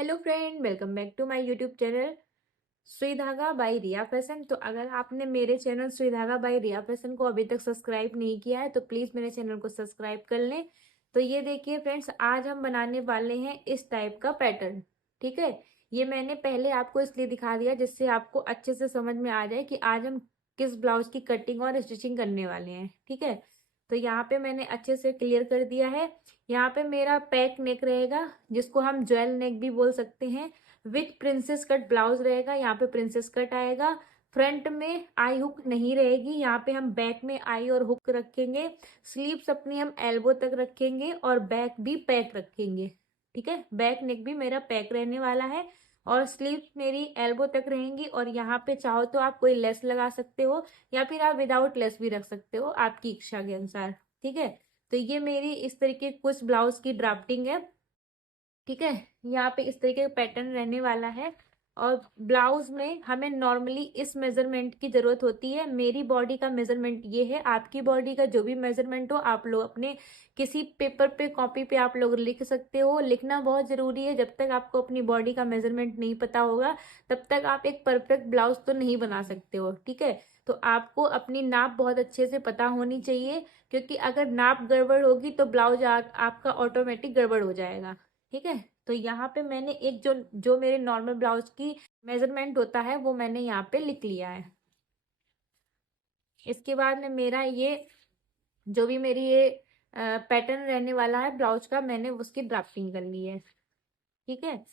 Hello friend, welcome back to my YouTube channel सुई धागा bye रिया fashion. तो अगर आपने मेरे चैनल सुई धागा बाय रिया फैशन को अभी तक सब्सक्राइब नहीं किया है तो प्लीज़ मेरे चैनल को सब्सक्राइब कर लें। तो ये देखिए फ्रेंड्स, आज हम बनाने वाले हैं इस टाइप का पैटर्न। ठीक है, ये मैंने पहले आपको इसलिए दिखा दिया जिससे आपको अच्छे से समझ में आ जाए कि आज हम किस ब्लाउज की कटिंग और स्टिचिंग करने वाले हैं। ठीक है, तो यहाँ पे मैंने अच्छे से क्लियर कर दिया है। यहाँ पे मेरा पैक नेक रहेगा, जिसको हम ज्वेल नेक भी बोल सकते हैं। विथ प्रिंसेस कट ब्लाउज रहेगा, यहाँ पे प्रिंसेस कट आएगा। फ्रंट में आई हुक नहीं रहेगी, यहाँ पे हम बैक में आई और हुक रखेंगे। स्लीव्स अपनी हम एल्बो तक रखेंगे और बैक भी पैक रखेंगे। ठीक है, बैक नेक भी मेरा पैक रहने वाला है और स्लीव्स मेरी एल्बो तक रहेंगी। और यहाँ पे चाहो तो आप कोई लेस लगा सकते हो या फिर आप विदाउट लेस भी रख सकते हो, आपकी इच्छा के अनुसार। ठीक है, तो ये मेरी इस तरीके कुछ ब्लाउज की ड्राफ्टिंग है। ठीक है, यहाँ पे इस तरीके का पैटर्न रहने वाला है। और ब्लाउज में हमें नॉर्मली इस मेजरमेंट की जरूरत होती है। मेरी बॉडी का मेजरमेंट ये है, आपकी बॉडी का जो भी मेजरमेंट हो आप लोग अपने किसी पेपर पे कॉपी पे आप लोग लिख सकते हो। लिखना बहुत जरूरी है, जब तक आपको अपनी बॉडी का मेजरमेंट नहीं पता होगा तब तक आप एक परफेक्ट ब्लाउज तो नहीं बना सकते हो। ठीक है, तो आपको अपनी नाप बहुत अच्छे से पता होनी चाहिए, क्योंकि अगर नाप गड़बड़ होगी तो ब्लाउज आपका ऑटोमेटिक गड़बड़ हो जाएगा। ठीक है, तो यहाँ पे मैंने एक जो जो मेरे नॉर्मल ब्लाउज की मेजरमेंट होता है वो मैंने यहाँ पे लिख लिया है। इसके बाद में मेरा ये जो भी मेरी ये पैटर्न रहने वाला है ब्लाउज का, मैंने उसकी ड्राफ्टिंग कर ली है। ठीक है,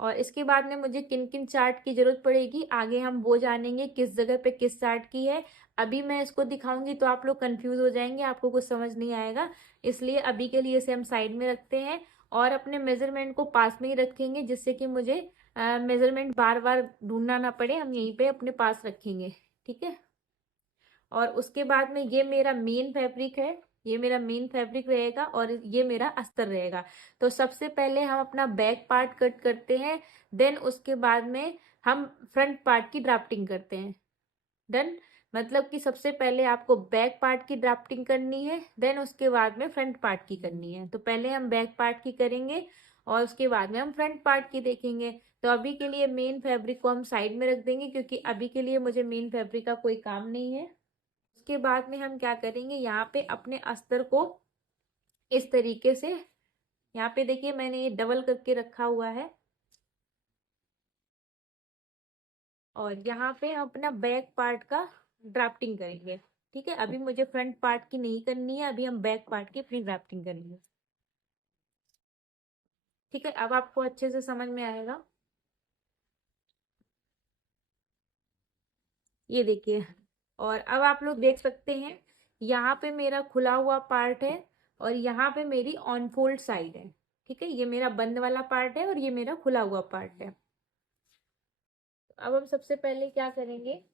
और इसके बाद में मुझे किन किन चार्ट की जरूरत पड़ेगी आगे हम वो जानेंगे, किस जगह पे किस चार्ट की है। अभी मैं इसको दिखाऊंगी तो आप लोग कंफ्यूज हो जाएंगे, आपको कुछ समझ नहीं आएगा। इसलिए अभी के लिए इसे हम साइड में रखते हैं और अपने मेजरमेंट को पास में ही रखेंगे, जिससे कि मुझे मेजरमेंट बार बार ढूंढना ना पड़े, हम यहीं पे अपने पास रखेंगे। ठीक है, और उसके बाद में ये मेरा मेन फैब्रिक है, ये मेरा मेन फैब्रिक रहेगा और ये मेरा अस्तर रहेगा। तो सबसे पहले हम अपना बैक पार्ट कट करते हैं, देन उसके बाद में हम फ्रंट पार्ट की ड्राफ्टिंग करते हैं। डन, मतलब कि सबसे पहले आपको बैक पार्ट की ड्राफ्टिंग करनी है, देन उसके बाद में फ्रंट पार्ट की करनी है। तो पहले हम बैक पार्ट की करेंगे और उसके बाद में हम फ्रंट पार्ट की देखेंगे। तो अभी के लिए मेन फैब्रिक को हम साइड में रख देंगे, क्योंकि अभी के लिए मुझे मेन फैब्रिक का कोई काम नहीं है। उसके बाद में हम क्या करेंगे, यहाँ पे अपने अस्तर को इस तरीके से, यहाँ पे देखिए मैंने ये डबल करके रखा हुआ है और यहाँ पे हम अपना बैक पार्ट का ड्राफ्टिंग करेंगे। ठीक है, अभी मुझे फ्रंट पार्ट की नहीं करनी है, अभी हम बैक पार्ट की प्री ड्राफ्टिंग करेंगे। ठीक है, अब आपको अच्छे से समझ में आएगा। ये देखिए, और अब आप लोग देख सकते हैं यहाँ पे मेरा खुला हुआ पार्ट है और यहाँ पे मेरी ऑन फोल्ड साइड है। ठीक है, ये मेरा बंद वाला पार्ट है और ये मेरा खुला हुआ पार्ट है। अब हम सबसे पहले क्या करेंगे,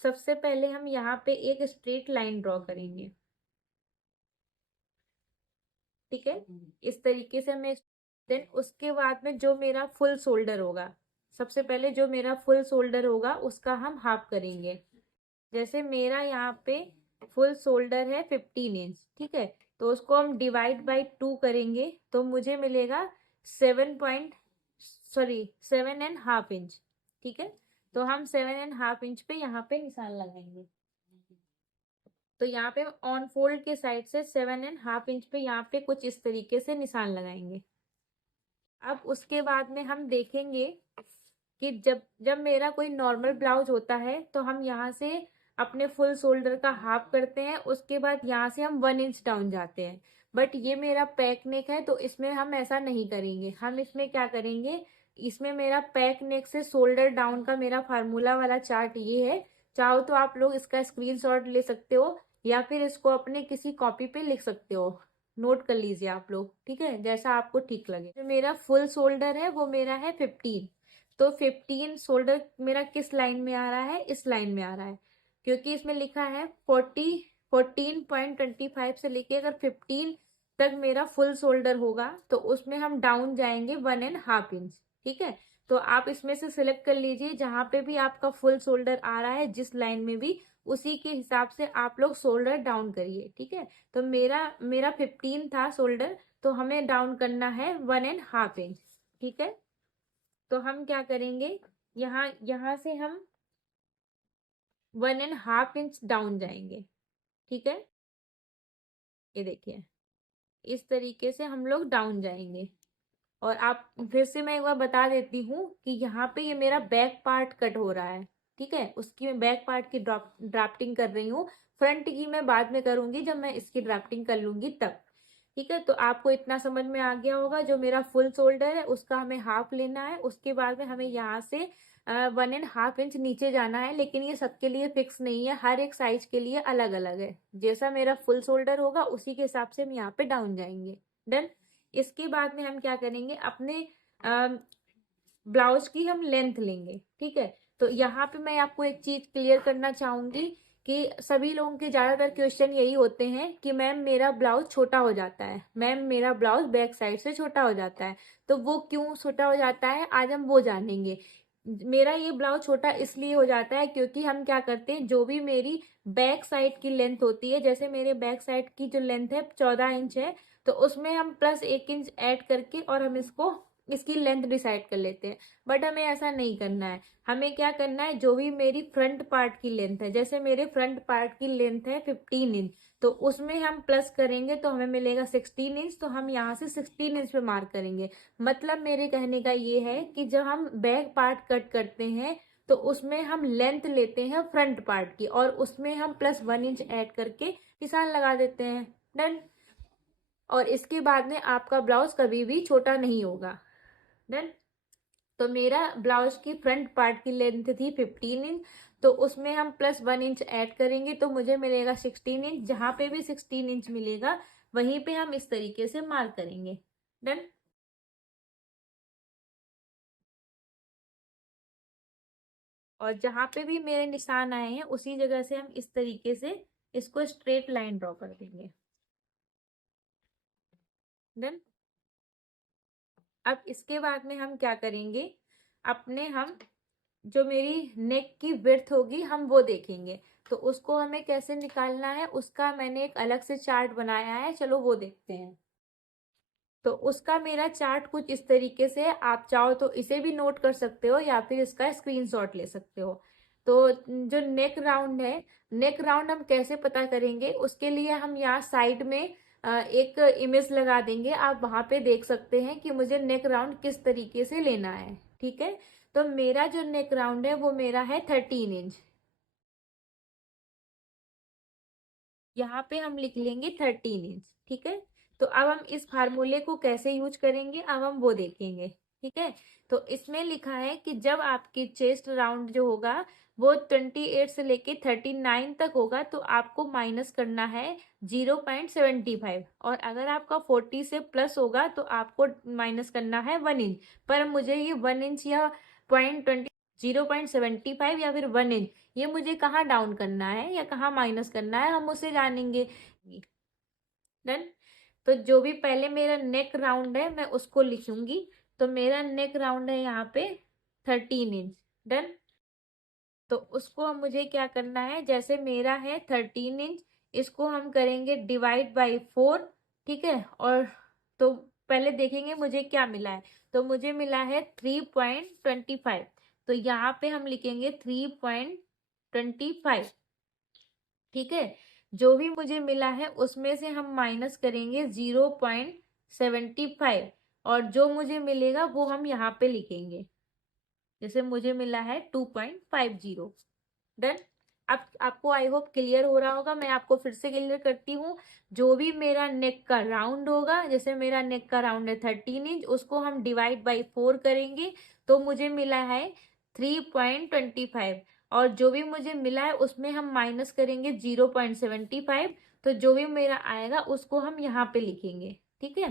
सबसे पहले हम यहाँ पे एक स्ट्रेट लाइन ड्रॉ करेंगे। ठीक है, इस तरीके से मैं, देन उसके बाद में जो मेरा फुल शोल्डर होगा, सबसे पहले जो मेरा फुल शोल्डर होगा उसका हम हाफ करेंगे। जैसे मेरा यहाँ पे फुल शोल्डर है 15 इंच। ठीक है, तो उसको हम डिवाइड बाई 2 करेंगे तो मुझे मिलेगा 7.5 इंच। ठीक है, तो हम 7.5 इंच पे यहाँ पे निशान लगाएंगे। तो यहाँ पे ऑन फोल्ड के साइड से 7.5 इंच पे यहाँ पे कुछ इस तरीके से निशान लगाएंगे। अब उसके बाद में हम देखेंगे कि जब जब मेरा कोई नॉर्मल ब्लाउज होता है तो हम यहाँ से अपने फुल शोल्डर का हाफ करते हैं, उसके बाद यहाँ से हम 1 इंच डाउन जाते हैं। बट ये मेरा पैक नेक है तो इसमें हम ऐसा नहीं करेंगे। हम इसमें क्या करेंगे, इसमें मेरा पैक नेक से शोल्डर डाउन का मेरा फार्मूला वाला चार्ट ये है। चाहो तो आप लोग इसका स्क्रीनशॉट ले सकते हो या फिर इसको अपने किसी कॉपी पे लिख सकते हो, नोट कर लीजिए आप लोग। ठीक है, जैसा आपको ठीक लगे। जो मेरा फुल शोल्डर है वो मेरा है 15। तो 15 शोल्डर मेरा किस लाइन में आ रहा है, इस लाइन में आ रहा है, क्योंकि इसमें लिखा है 14.25 से लेके अगर 15 तक मेरा फुल शोल्डर होगा तो उसमें हम डाउन जाएंगे 1.5 इंच। ठीक है, तो आप इसमें से सिलेक्ट कर लीजिए जहां पे भी आपका फुल शोल्डर आ रहा है, जिस लाइन में भी, उसी के हिसाब से आप लोग शोल्डर डाउन करिए। ठीक है, तो मेरा मेरा 15 था शोल्डर, तो हमें डाउन करना है 1.5 इंच। ठीक है, तो हम क्या करेंगे, यहाँ यहाँ से हम 1.5 इंच डाउन जाएंगे। ठीक है, ये देखिए इस तरीके से हम लोग डाउन जाएंगे। और आप फिर से मैं एक बार बता देती हूँ कि यहाँ पे ये मेरा बैक पार्ट कट हो रहा है। ठीक है, उसकी मैं बैक पार्ट की ड्राफ्टिंग कर रही हूँ। फ्रंट की मैं बाद में करूंगी, जब मैं इसकी ड्राफ्टिंग कर लूंगी तब। ठीक है, तो आपको इतना समझ में आ गया होगा। जो मेरा फुल शोल्डर है उसका हमें हाफ लेना है, उसके बाद में हमें यहाँ से 1.5 इंच नीचे जाना है। लेकिन ये सबके लिए फिक्स नहीं है, हर एक साइज के लिए अलग अलग है। जैसा मेरा फुल शोल्डर होगा उसी के हिसाब से हम यहाँ पे डाउन जाएंगे। डन। इसके बाद में हम क्या करेंगे, अपने ब्लाउज की हम लेंथ लेंगे। ठीक है, तो यहाँ पे मैं आपको एक चीज क्लियर करना चाहूंगी कि सभी लोगों के ज्यादातर क्वेश्चन यही होते हैं कि मैम मेरा ब्लाउज छोटा हो जाता है, मैम मेरा ब्लाउज बैक साइड से छोटा हो जाता है। तो वो क्यों छोटा हो जाता है, आज हम वो जानेंगे। मेरा ये ब्लाउज छोटा इसलिए हो जाता है क्योंकि हम क्या करते हैं, जो भी मेरी बैक साइड की लेंथ होती है, जैसे मेरे बैक साइड की जो लेंथ है 14 इंच है, तो उसमें हम प्लस 1 इंच ऐड करके और हम इसकी लेंथ डिसाइड कर लेते हैं। बट हमें ऐसा नहीं करना है। हमें क्या करना है, जो भी मेरी फ्रंट पार्ट की लेंथ है, जैसे मेरे फ्रंट पार्ट की लेंथ है 15 इंच, तो उसमें हम प्लस करेंगे तो हमें मिलेगा 16 इंच। तो हम यहाँ से 16 इंच पे मार्क करेंगे। मतलब मेरे कहने का ये है कि जब हम बैक पार्ट कट करते हैं तो उसमें हम लेंथ लेते हैं फ्रंट पार्ट की, और उसमें हम प्लस 1 इंच ऐड करके निशान लगा देते हैं। डन। और इसके बाद में आपका ब्लाउज कभी भी छोटा नहीं होगा। डन। तो मेरा ब्लाउज की फ्रंट पार्ट की लेंथ थी 15 इंच, तो उसमें हम प्लस 1 इंच ऐड करेंगे तो मुझे मिलेगा 16 इंच। जहां पे भी 16 इंच मिलेगा वहीं पे हम इस तरीके से मार्क करेंगे। डन। और जहां पे भी मेरे निशान आए हैं उसी जगह से हम इस तरीके से इसको स्ट्रेट लाइन ड्रॉ कर देंगे। डन। अब इसके बाद में हम क्या करेंगे, अपने हम जो मेरी नेक की विड्थ होगी हम वो देखेंगे। तो उसको हमें कैसे निकालना है उसका मैंने एक अलग से चार्ट बनाया है, चलो वो देखते हैं। तो उसका मेरा चार्ट कुछ इस तरीके से है, आप चाहो तो इसे भी नोट कर सकते हो या फिर इसका स्क्रीनशॉट ले सकते हो। तो जो नेक राउंड है, नेक राउंड हम कैसे पता करेंगे, उसके लिए हम यहाँ साइड में एक इमेज लगा देंगे। आप वहां पे देख सकते हैं कि मुझे नेक राउंड किस तरीके से लेना है। ठीक है, तो मेरा जो नेक राउंड है वो मेरा है 13 इंच। यहाँ पे हम लिख लेंगे 13 इंच। ठीक है, तो अब हम इस फार्मूले को कैसे यूज करेंगे अब हम वो देखेंगे। ठीक है, तो इसमें लिखा है कि जब आपकी चेस्ट राउंड जो होगा वो 28 से लेके 39 तक होगा तो आपको माइनस करना है 0.75। और अगर आपका 40 से प्लस होगा तो आपको माइनस करना है 1 इंच। पर मुझे ये 1 इंच या 0.75 या फिर 1 इंच, ये मुझे कहाँ डाउन करना है या कहाँ माइनस करना है हम उसे जानेंगे। डन। तो जो भी पहले मेरा नेक राउंड है मैं उसको लिखूंगी। तो मेरा नेक राउंड है यहाँ पे 13 इंच। डन। तो उसको हम मुझे क्या करना है, जैसे मेरा है 13 इंच, इसको हम करेंगे डिवाइड बाई 4। ठीक है, और तो पहले देखेंगे मुझे क्या मिला है। तो मुझे मिला है 3.25। तो यहाँ पे हम लिखेंगे 3.25। ठीक है, जो भी मुझे मिला है उसमें से हम माइनस करेंगे 0.75, और जो मुझे मिलेगा वो हम यहाँ पे लिखेंगे। जैसे मुझे मिला है 2.50। डन। अब आपको आई होप क्लियर हो रहा होगा, मैं आपको फिर से क्लियर करती हूँ। जो भी मेरा नेक का राउंड होगा, जैसे मेरा नेक का राउंड है 13 इंच, उसको हम डिवाइड बाई 4 करेंगे तो मुझे मिला है 3.25। और जो भी मुझे मिला है उसमें हम माइनस करेंगे 0.75। तो जो भी मेरा आएगा उसको हम यहाँ पे लिखेंगे। ठीक है,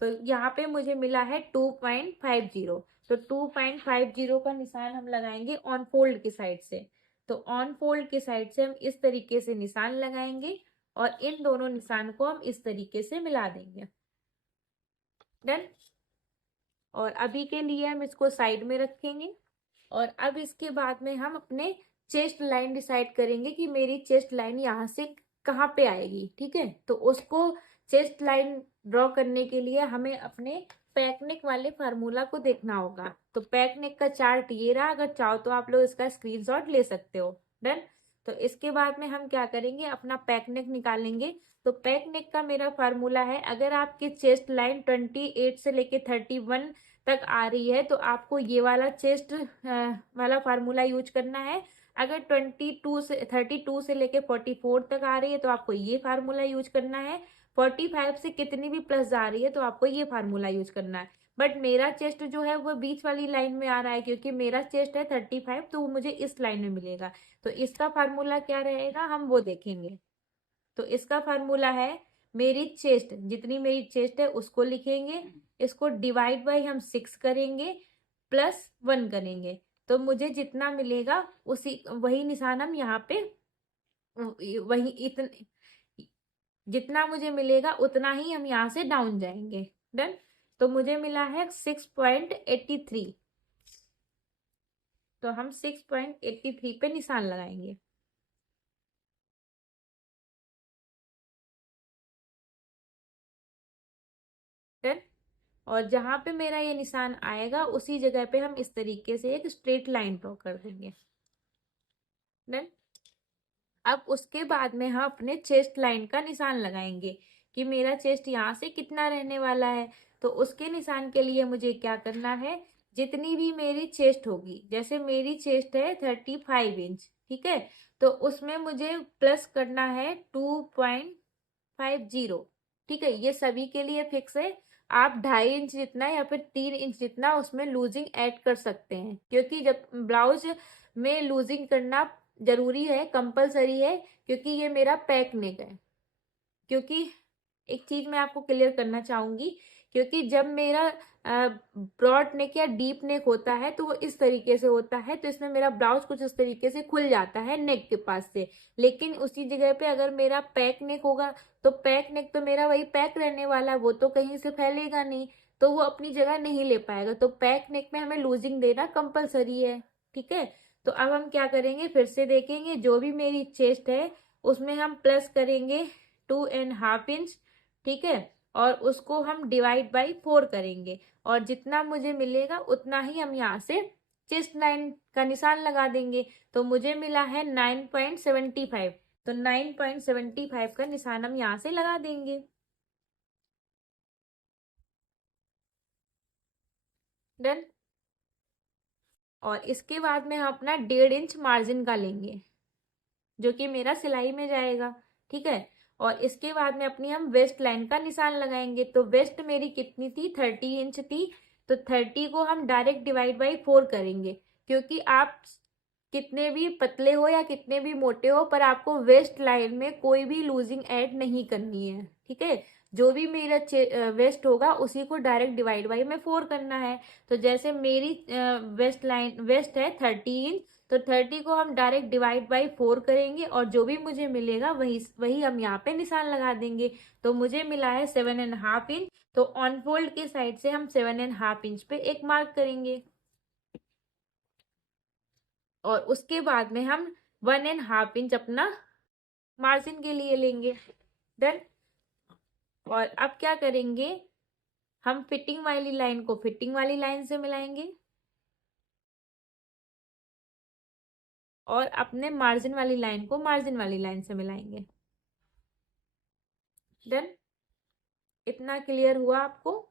तो यहाँ पे मुझे मिला है 2.50। तो 2.50 का निशान हम लगाएंगे ऑन फोल्ड की साइड से। तो ऑन फोल्ड की साइड से हम इस तरीके से निशान लगाएंगे और इन दोनों निशान को हम इस तरीके से मिला देंगे। डन। और अभी के लिए हम इसको साइड में रखेंगे। और अब इसके बाद में हम अपने चेस्ट लाइन डिसाइड करेंगे कि मेरी चेस्ट लाइन यहाँ से कहाँ पे आएगी। ठीक है, तो उसको चेस्ट लाइन ड्रॉ करने के लिए हमें अपने पैक नेक वाले फार्मूला को देखना होगा। तो पैक नेक का चार्ट ये रहा, अगर चाहो तो आप लोग इसका स्क्रीनशॉट ले सकते हो। डन। तो इसके बाद में हम क्या करेंगे, अपना पैक नेक निकालेंगे। तो पैक नेक का मेरा फार्मूला है, अगर आपकी चेस्ट लाइन 28 से लेके 31 तक आ रही है तो आपको ये वाला चेस्ट वाला फार्मूला यूज करना है। अगर 32 से लेके 44 तक आ रही है तो आपको ये फार्मूला यूज करना है। 45 से कितनी भी प्लस जा रही है तो आपको ये फार्मूला यूज करना है। बट मेरा चेस्ट जो है वो बीच वाली लाइन में आ रहा है, क्योंकि मेरा चेस्ट है 35, तो वो मुझे इस लाइन में मिलेगा। तो इसका फार्मूला क्या रहेगा हम वो देखेंगे। तो इसका फार्मूला है, मेरी चेस्ट, जितनी मेरी चेस्ट है उसको लिखेंगे, इसको डिवाइड बाई हम 6 करेंगे, प्लस 1 करेंगे, तो मुझे जितना मिलेगा उसी वही निशान हम यहाँ पे वही इतन जितना मुझे मिलेगा उतना ही हम यहाँ से डाउन जाएंगे। डन। तो मुझे मिला है 6.83, तो हम 6.83 पे निशान लगाएंगे। डन। और जहां पे मेरा ये निशान आएगा उसी जगह पे हम इस तरीके से एक स्ट्रेट लाइन ड्रॉ कर देंगे। डन। अब उसके बाद में हम अपने चेस्ट लाइन का निशान लगाएंगे कि मेरा चेस्ट यहाँ से कितना रहने वाला है। तो उसके निशान के लिए मुझे क्या करना है, जितनी भी मेरी चेस्ट होगी, जैसे मेरी चेस्ट है 35 इंच, ठीक है, तो उसमें मुझे प्लस करना है 2.50। ठीक है, ये सभी के लिए फिक्स है। आप 2.5 इंच जितना या फिर 3 इंच जितना उसमें लूजिंग ऐड कर सकते हैं, क्योंकि जब ब्लाउज में लूजिंग करना जरूरी है, कंपलसरी है, क्योंकि ये मेरा पैक नेक है। क्योंकि एक चीज मैं आपको क्लियर करना चाहूंगी, क्योंकि जब मेरा ब्रॉड नेक या डीप नेक होता है तो वो इस तरीके से होता है, तो इसमें मेरा ब्लाउज कुछ इस तरीके से खुल जाता है नेक के पास से। लेकिन उसी जगह पे अगर मेरा पैक नेक होगा तो पैक नेक तो मेरा वही पैक रहने वाला है, वो तो कहीं से फैलेगा नहीं, तो वो अपनी जगह नहीं ले पाएगा। तो पैक नेक में हमें लूजिंग देना कंपलसरी है। ठीक है। तो अब हम क्या करेंगे, फिर से देखेंगे, जो भी मेरी चेस्ट है उसमें हम प्लस करेंगे 2.5 इंच। ठीक है। और उसको हम डिवाइड बाई 4 करेंगे, और जितना मुझे मिलेगा उतना ही हम यहाँ से चेस्ट लाइन का निशान लगा देंगे। तो मुझे मिला है 9.75, तो 9.75 का निशान हम यहाँ से लगा देंगे। डन। और इसके बाद में हम अपना 1.5 इंच मार्जिन का लेंगे, जो कि मेरा सिलाई में जाएगा। ठीक है। और इसके बाद में अपनी हम वेस्ट लाइन का निशान लगाएंगे। तो वेस्ट मेरी कितनी थी, 30 इंच थी, तो 30 को हम डायरेक्ट डिवाइड बाई 4 करेंगे, क्योंकि आप कितने भी पतले हो या कितने भी मोटे हो, पर आपको वेस्ट लाइन में कोई भी लूजिंग ऐड नहीं करनी है। ठीक है। जो भी मेरा वेस्ट होगा उसी को डायरेक्ट डिवाइड बाई में 4 करना है। तो जैसे मेरी वेस्ट है 30 इंच, तो 30 को हम डायरेक्ट डिवाइड बाई 4 करेंगे, और जो भी मुझे मिलेगा वही वही हम यहाँ पे निशान लगा देंगे। तो मुझे मिला है 7.5 इंच, तो ऑन फोल्ड के साइड से हम 7.5 इंच पे एक मार्क करेंगे, और उसके बाद में हम 1.5 इंच अपना मार्जिन के लिए लेंगे। डन। और अब क्या करेंगे, हम फिटिंग वाली लाइन को फिटिंग वाली लाइन से मिलाएंगे, और अपने मार्जिन वाली लाइन को मार्जिन वाली लाइन से मिलाएंगे। डन। इतना क्लियर हुआ आपको।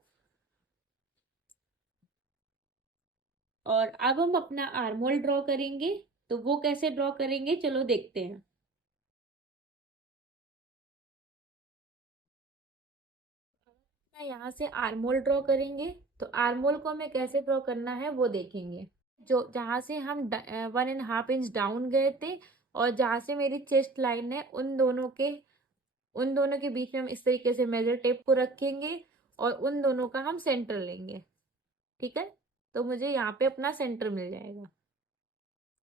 और अब हम अपना आर्मोल ड्रॉ करेंगे। तो वो कैसे ड्रॉ करेंगे, चलो देखते हैं। मैं यहाँ से आर्मोल ड्रॉ करेंगे। तो आर्मोल को हमें कैसे ड्रॉ करना है वो देखेंगे। जो जहाँ से हम 1.5 इंच डाउन गए थे, और जहाँ से मेरी चेस्ट लाइन है, उन दोनों के बीच में हम इस तरीके से मेजर टेप को रखेंगे, और उन दोनों का हम सेंटर लेंगे। ठीक है। तो मुझे यहाँ पे अपना सेंटर मिल जाएगा।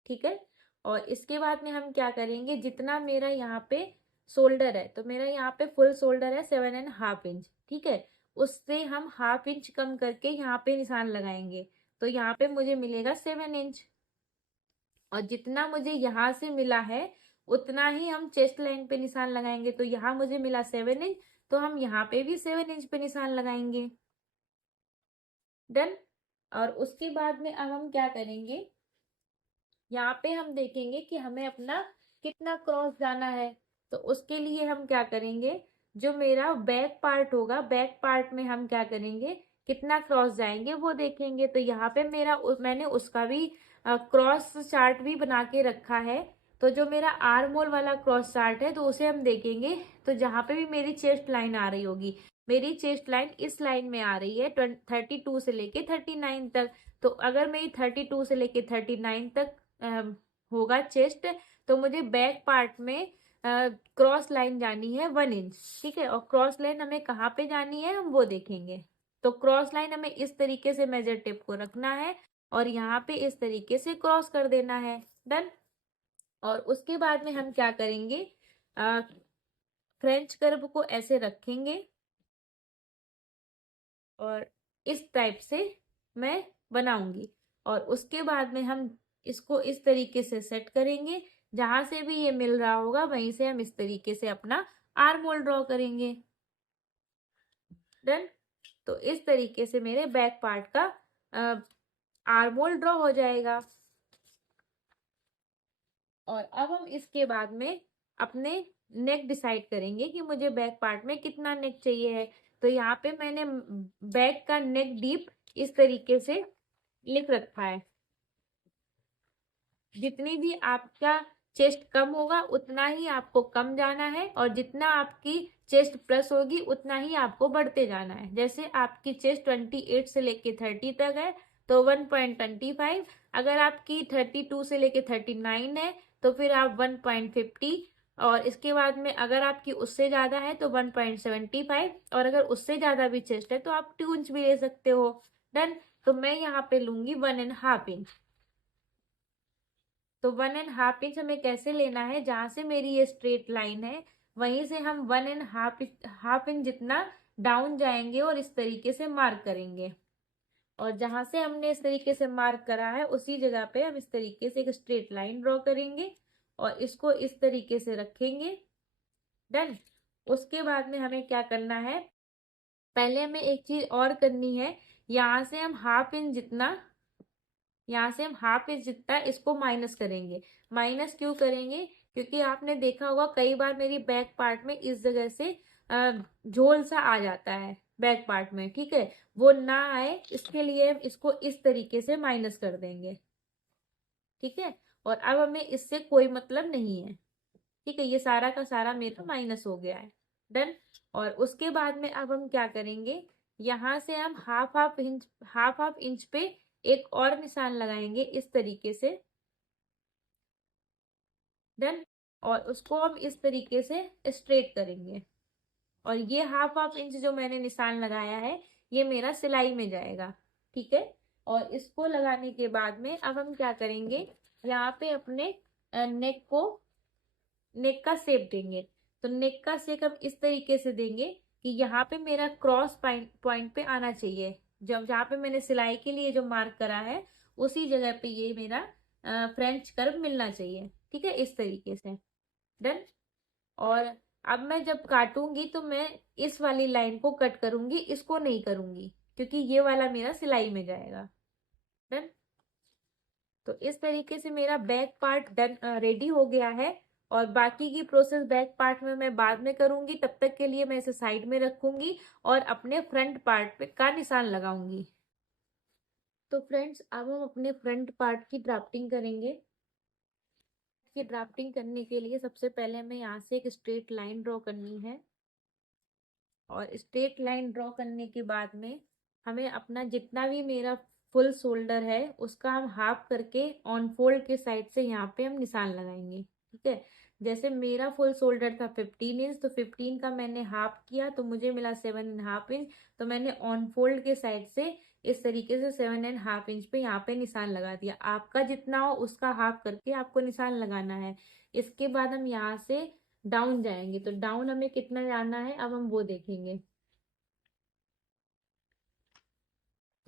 ठीक है। और इसके बाद में हम क्या करेंगे, जितना मेरा यहाँ पे शोल्डर है, तो मेरा यहाँ पे फुल शोल्डर है 7.5 इंच। ठीक है। उससे हम 1/2 इंच कम करके यहाँ पे निशान लगाएंगे, तो यहाँ पे मुझे मिलेगा 7 इंच। और जितना मुझे यहाँ से मिला है उतना ही हम चेस्ट लाइन पे निशान लगाएंगे। तो यहाँ मुझे मिला 7 इंच, तो हम यहाँ पे भी 7 इंच पे निशान लगाएंगे। डन। और उसके बाद में अब हम क्या करेंगे, यहाँ पे हम देखेंगे कि हमें अपना कितना क्रॉस जाना है। तो उसके लिए हम क्या करेंगे, जो मेरा बैक पार्ट होगा, बैक पार्ट में हम क्या करेंगे, कितना क्रॉस जाएंगे वो देखेंगे। तो यहाँ पे मैंने उसका भी क्रॉस चार्ट भी बना के रखा है। तो जो मेरा आर्म होल वाला क्रॉस चार्ट है तो उसे हम देखेंगे। तो जहाँ पे भी मेरी चेस्ट लाइन आ रही होगी, मेरी चेस्ट लाइन इस लाइन में आ रही है 32 से लेके 39 तक। तो अगर मेरी 32 से लेके 39 तक होगा चेस्ट, तो मुझे बैक पार्ट में क्रॉस लाइन जानी है 1 इंच। ठीक है, और क्रॉस लाइन हमें कहाँ पे जानी है हम वो देखेंगे। तो क्रॉस लाइन हमें इस तरीके से मेजर टेप को रखना है और यहाँ पे इस तरीके से क्रॉस कर देना है। डन। और उसके बाद में हम क्या करेंगे, फ्रेंच कर्व को ऐसे रखेंगे और इस टाइप से मैं बनाऊंगी। और उसके बाद में हम इसको इस तरीके से सेट करेंगे, जहां से भी ये मिल रहा होगा वहीं से हम इस तरीके से अपना आर्म होल ड्रॉ करेंगे। डन। तो इस तरीके से मेरे बैक पार्ट का आर्म होल ड्रॉ हो जाएगा। और अब हम इसके बाद में अपने नेक डिसाइड करेंगे कि मुझे बैक पार्ट में कितना नेक चाहिए है। तो यहाँ पे मैंने बैक का नेक डीप इस तरीके से लिख रखा है। जितनी भी आपका चेस्ट कम होगा उतना ही आपको कम जाना है, और जितना आपकी चेस्ट प्लस होगी उतना ही आपको बढ़ते जाना है। जैसे आपकी चेस्ट 28 से लेके 30 तक है तो 1.25। अगर आपकी 32 से लेके 39 है तो फिर आप 1.50। और इसके बाद में अगर आपकी उससे ज्यादा है तो 1.75। और अगर उससे ज्यादा भी चेस्ट है तो आप 2 इंच भी ले सकते हो। डन। तो मैं यहाँ पे लूंगी 1.5 इंच। तो 1.5 इंच हमें कैसे लेना है, जहां से मेरी ये स्ट्रेट लाइन है वहीं से हम 1.5 इंच जितना डाउन जाएंगे और इस तरीके से मार्क करेंगे। और जहां से हमने इस तरीके से मार्क करा है उसी जगह पे हम इस तरीके से एक स्ट्रेट लाइन ड्रॉ करेंगे और इसको इस तरीके से रखेंगे। डन। उसके बाद में हमें क्या करना है, पहले हमें एक चीज और करनी है। यहाँ से हम हाफ इंच जितना इसको माइनस करेंगे। माइनस क्यों करेंगे, क्योंकि आपने देखा होगा कई बार मेरी बैक पार्ट में इस जगह से झोल सा आ जाता है बैक पार्ट में। ठीक है, वो ना आए इसके लिए हम इसको इस तरीके से माइनस कर देंगे। ठीक है, और अब हमें इससे कोई मतलब नहीं है। ठीक है, ये सारा का सारा मेरा माइनस हो गया है। डन। और उसके बाद में अब हम क्या करेंगे, यहाँ से हम हाफ हाफ इंच पे एक और निशान लगाएंगे इस तरीके से। डन। और उसको हम इस तरीके से स्ट्रेट करेंगे। और ये हाफ हाफ इंच जो मैंने निशान लगाया है ये मेरा सिलाई में जाएगा। ठीक है, और इसको लगाने के बाद में अब हम क्या करेंगे, यहाँ पे अपने नेक का शेप देंगे। तो नेक का शेप हम इस तरीके से देंगे कि यहाँ पे मेरा क्रॉस पॉइंट पे आना चाहिए। जब जहाँ पे मैंने सिलाई के लिए जो मार्क करा है उसी जगह पे ये मेरा फ्रेंच कर्व मिलना चाहिए। ठीक है, इस तरीके से। डन। और अब मैं जब काटूंगी तो मैं इस वाली लाइन को कट करूंगी, इसको नहीं करूंगी क्योंकि ये वाला मेरा सिलाई में जाएगा। डन। तो इस तरीके से मेरा बैक पार्ट डन रेडी हो गया है। और बाकी की प्रोसेस बैक पार्ट में मैं बाद में करूंगी, तब तक के लिए मैं इसे साइड में रखूंगी और अपने फ्रंट पार्ट पे का निशान लगाऊंगी। तो फ्रेंड्स, अब हम अपने फ्रंट पार्ट की ड्राफ्टिंग करेंगे। की ड्राफ्टिंग करने के लिए सबसे पहले हमें यहाँ से एक स्ट्रेट लाइन ड्रॉ करनी है। और स्ट्रेट लाइन ड्रॉ करने के बाद में हमें अपना जितना भी मेरा फुल शोल्डर है उसका हम हाफ करके ऑन फोल्ड के साइड से यहाँ पे हम निशान लगाएंगे। ठीक है, जैसे मेरा फुल शोल्डर था 15 इंच, तो 15 का मैंने हाफ किया तो मुझे मिला 7.5 इंच। तो मैंने ऑन फोल्ड के साइड से इस तरीके से 7.5 इंच पे यहाँ पे निशान लगा दिया। आपका जितना हो उसका हाफ करके आपको निशान लगाना है। इसके बाद हम यहाँ से डाउन जाएंगे, तो डाउन हमें कितना जाना है अब हम वो देखेंगे।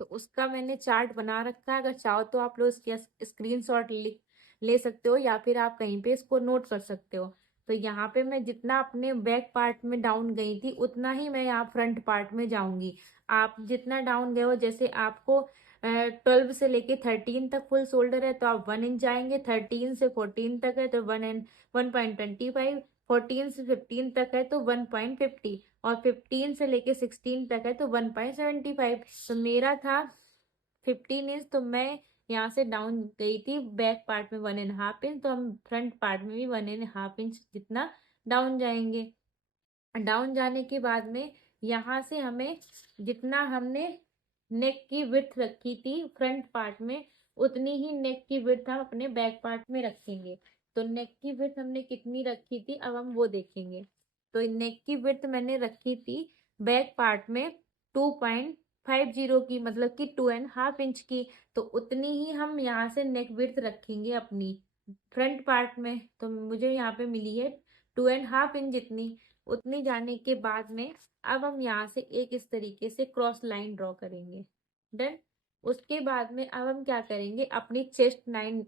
तो उसका मैंने चार्ट बना रखा है, अगर चाहो तो आप लोग इसकी स्क्रीनशॉट ले सकते हो या फिर आप कहीं पे इसको नोट कर सकते हो। तो यहाँ पे मैं जितना अपने बैक पार्ट में डाउन गई थी उतना ही मैं यहाँ फ्रंट पार्ट में जाऊंगी। आप जितना डाउन गए हो, जैसे आपको 12 से लेके 13 तक फुल शोल्डर है तो आप 1 इंच जाएंगे, 13 से 14 तक है तो 1.25, 14 से 15 तक है तो 1.50, और 15 से लेके 16 तक है तो 1.75। तो मेरा था 15 इंच, तो मैं यहाँ से डाउन गई थी बैक पार्ट में 1.5 इंच, तो हम फ्रंट पार्ट में भी 1.5 इंच जितना डाउन जाएंगे। डाउन जाने के बाद में यहाँ से हमें जितना हमने नेक की विड्थ रखी थी फ्रंट पार्ट में, उतनी ही नेक की विड्थ हम अपने बैक पार्ट में रखेंगे। तो नेक की विड्थ हमने कितनी रखी थी अब हम वो देखेंगे। तो नेक की विड्थ मैंने रखी थी बैक पार्ट में 2.50 की, मतलब कि 2.5 इंच की। तो उतनी ही हम यहाँ से नेक विड्थ रखेंगे अपनी फ्रंट पार्ट में। तो मुझे यहाँ पे मिली है 2.5 इंच जितनी। उतनी जाने के बाद में अब हम यहाँ से एक इस तरीके से क्रॉस लाइन ड्रॉ करेंगे। डन। उसके बाद में अब हम क्या करेंगे, अपनी चेस्ट लाइन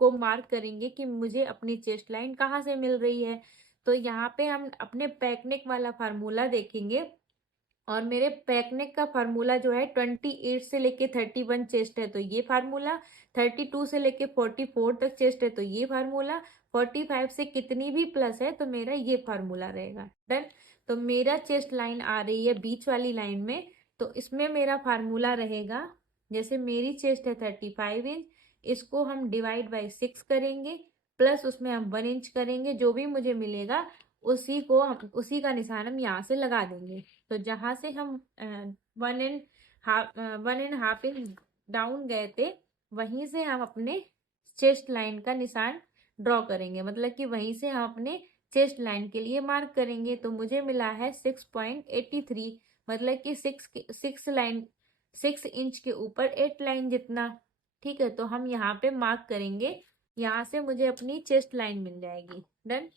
को मार्क करेंगे कि मुझे अपनी चेस्ट लाइन कहाँ से मिल रही है। तो यहाँ पे हम अपने पैकनेक वाला फार्मूला देखेंगे, और मेरे पैकनेक का फार्मूला जो है 28 से लेके 31 चेस्ट है तो ये फार्मूला, 32 से लेके 44 तक चेस्ट है तो ये फार्मूला, 45 से कितनी भी प्लस है तो मेरा ये फार्मूला रहेगा। डन। तो मेरा चेस्ट लाइन आ रही है बीच वाली लाइन में, तो इसमें मेरा फार्मूला रहेगा, जैसे मेरी चेस्ट है 35 इंच, इसको हम डिवाइड बाई 6 करेंगे, प्लस उसमें हम 1 इंच करेंगे, जो भी मुझे मिलेगा उसी का निशान हम यहाँ से लगा देंगे। तो जहां से हम 1.5 इंच डाउन गए थे, वहीं से हम अपने चेस्ट लाइन का निशान ड्रॉ करेंगे, मतलब कि वहीं से हम अपने चेस्ट लाइन के लिए मार्क करेंगे। तो मुझे मिला है 6.83, मतलब कि 6 इंच के ऊपर 8 लाइन जितना। ठीक है, तो हम यहाँ पे मार्क करेंगे, यहाँ से मुझे अपनी चेस्ट लाइन मिल जाएगी। डन।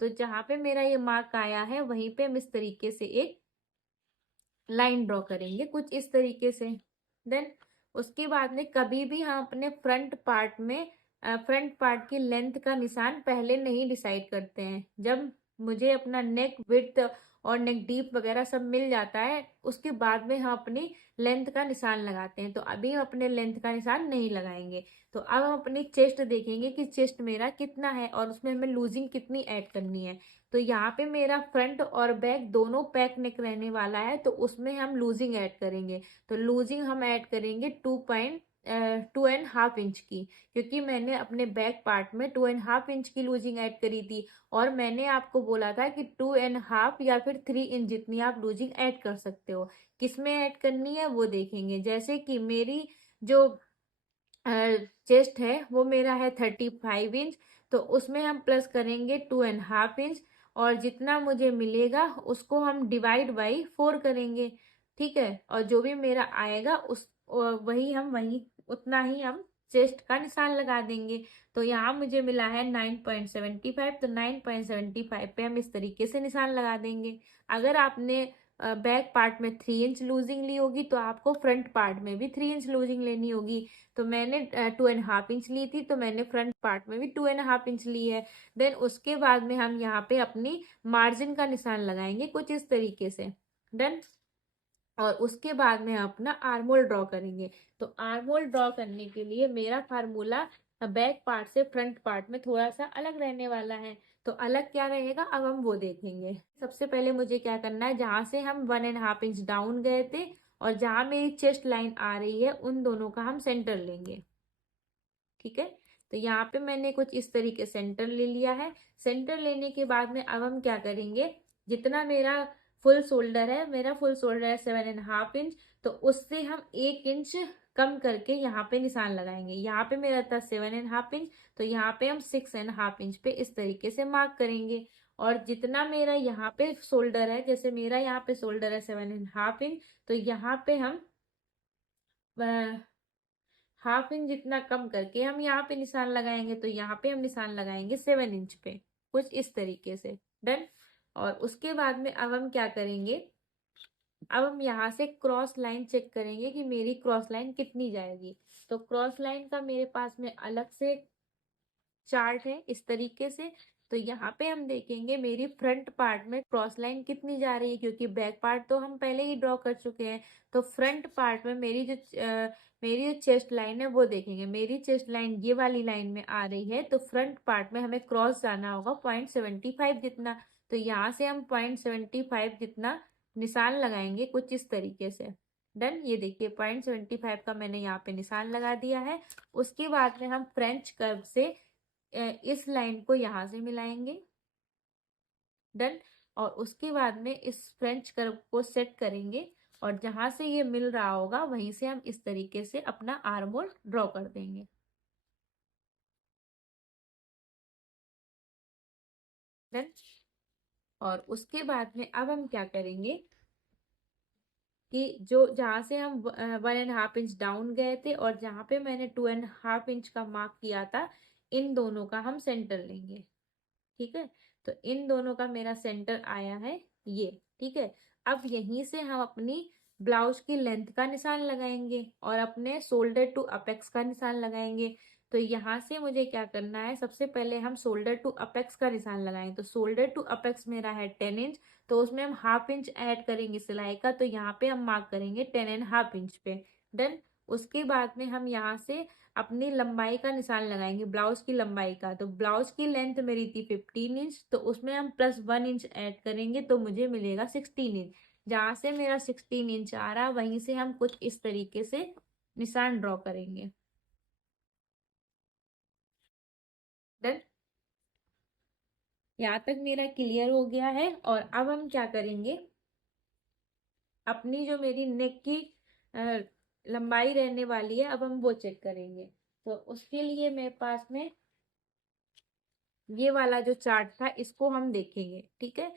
तो जहाँ पे मेरा ये मार्क आया है वहीं पे हम इस तरीके से एक लाइन ड्रॉ करेंगे, कुछ इस तरीके से। देन उसके बाद में कभी भी हम अपने फ्रंट पार्ट की लेंथ का निशान पहले नहीं डिसाइड करते हैं। जब मुझे अपना नेक विड्थ और नेक डीप वगैरह सब मिल जाता है उसके बाद में हम अपनी लेंथ का निशान लगाते हैं। तो अभी हम अपने लेंथ का निशान नहीं लगाएंगे। तो अब हम अपनी चेस्ट देखेंगे कि चेस्ट मेरा कितना है और उसमें हमें लूजिंग कितनी ऐड करनी है। तो यहाँ पे मेरा फ्रंट और बैक दोनों पैक नेक रहने वाला है, तो उसमें हम लूजिंग ऐड करेंगे। तो लूजिंग हम ऐड करेंगे 2.5 इंच की, क्योंकि मैंने अपने बैक पार्ट में 2.5 इंच की लूजिंग ऐड करी थी, और मैंने आपको बोला था कि 2.5 या फिर 3 इंच जितनी आप लूजिंग ऐड कर सकते हो। किसमें ऐड करनी है वो देखेंगे। जैसे कि मेरी जो चेस्ट है वो मेरा है 35 इंच, तो उसमें हम प्लस करेंगे 2.5 इंच, और जितना मुझे मिलेगा उसको हम डिवाइड बाई 4 करेंगे। ठीक है, और जो भी मेरा आएगा वही उतना ही हम चेस्ट का निशान लगा देंगे। तो यहाँ मुझे मिला है 9.75, तो 9.75 पे हम इस तरीके से निशान लगा देंगे। अगर आपने बैक पार्ट में 3 इंच लूजिंग ली होगी तो आपको फ्रंट पार्ट में भी 3 इंच लूजिंग लेनी होगी। तो मैंने 2.5 इंच ली थी, तो मैंने फ्रंट पार्ट में भी 2.5 इंच ली है। देन उसके बाद में हम यहाँ पे अपनी मार्जिन का निशान लगाएंगे कुछ इस तरीके से। डन। और उसके बाद में हम अपना आर्मोल ड्रॉ करेंगे। तो आर्मोल ड्रॉ करने के लिए मेरा फार्मूला बैक पार्ट से फ्रंट पार्ट में थोड़ा सा अलग रहने वाला है। तो अलग क्या रहेगा अब हम वो देखेंगे। सबसे पहले मुझे क्या करना है, जहां से हम 1.5 इंच डाउन गए थे और जहां मेरी चेस्ट लाइन आ रही है उन दोनों का हम सेंटर लेंगे। ठीक है, तो यहाँ पे मैंने कुछ इस तरीके सेंटर ले लिया है। सेंटर लेने के बाद में अब हम क्या करेंगे, जितना मेरा फुल शोल्डर है, मेरा फुल शोल्डर है 7.5 इंच, तो उससे हम 1 इंच कम करके यहाँ पे निशान लगाएंगे। यहाँ पे मेरा था 7.5 इंच, तो यहाँ पे हम 6.5 इंच पे इस तरीके से मार्क करेंगे। और जितना मेरा यहाँ पे शोल्डर है, जैसे मेरा यहाँ पे शोल्डर है 7.5 इंच, तो यहाँ पे हम 1/2 इंच जितना कम करके हम यहाँ पे निशान लगाएंगे। तो यहाँ पे हम निशान लगाएंगे 7 इंच पे, कुछ इस तरीके से। डन। और उसके बाद में अब हम क्या करेंगे, अब हम यहाँ से क्रॉस लाइन चेक करेंगे कि मेरी क्रॉस लाइन कितनी जाएगी। तो क्रॉस लाइन का मेरे पास में अलग से चार्ट है इस तरीके से। तो यहाँ पे हम देखेंगे मेरी फ्रंट पार्ट में क्रॉस लाइन कितनी जा रही है, क्योंकि बैक पार्ट तो हम पहले ही ड्रॉ कर चुके हैं। तो फ्रंट पार्ट में मेरी जो चेस्ट लाइन है वो देखेंगे। मेरी चेस्ट लाइन ये वाली लाइन में आ रही है, तो फ्रंट पार्ट में हमें क्रॉस जाना होगा 0.75 जितना। तो यहाँ से हम 0.75 जितना निशान लगाएंगे कुछ इस तरीके से। डन। ये देखिए 0.75 का मैंने यहाँ पे निशान लगा दिया है। उसके बाद में हम फ्रेंच कर्व से इस लाइन को यहाँ से मिलाएंगे। डन। और उसके बाद में इस फ्रेंच कर्व को सेट करेंगे, और जहां से ये मिल रहा होगा वहीं से हम इस तरीके से अपना आर्म होल ड्रॉ कर देंगे। डन। और उसके बाद में अब हम क्या करेंगे कि जो जहां से हम 1.5 इंच डाउन गए थे और जहां पे मैंने 2.5 इंच का मार्क किया था, इन दोनों का हम सेंटर लेंगे। ठीक है। तो इन दोनों का मेरा सेंटर आया है ये। ठीक है। अब यहीं से हम अपनी ब्लाउज की लेंथ का निशान लगाएंगे और अपने शोल्डर टू अपेक्स का निशान लगाएंगे। तो यहाँ से मुझे क्या करना है, सबसे पहले हम शोल्डर टू अपेक्स का निशान लगाएंगे। तो शोल्डर टू अपेक्स मेरा है 10 इंच, तो उसमें हम 1/2 इंच ऐड करेंगे सिलाई का। तो यहाँ पे हम मार्क करेंगे 10.5 इंच पे। डन। उसके बाद में हम यहाँ से अपनी लंबाई का निशान लगाएंगे, ब्लाउज की लंबाई का। तो ब्लाउज की लेंथ मेरी थी 15 इंच, तो उसमें हम +1 इंच ऐड करेंगे तो मुझे मिलेगा 16 इंच। जहां से मेरा 16 इंच आ रहा वहीं से हम कुछ इस तरीके से निशान ड्रॉ करेंगे। डन। यहाँ तक मेरा क्लियर हो गया है। और अब हम क्या करेंगे, अपनी जो मेरी नेक की लंबाई रहने वाली है अब हम वो चेक करेंगे। तो उसके लिए मेरे पास में ये वाला जो चार्ट था इसको हम देखेंगे। ठीक है।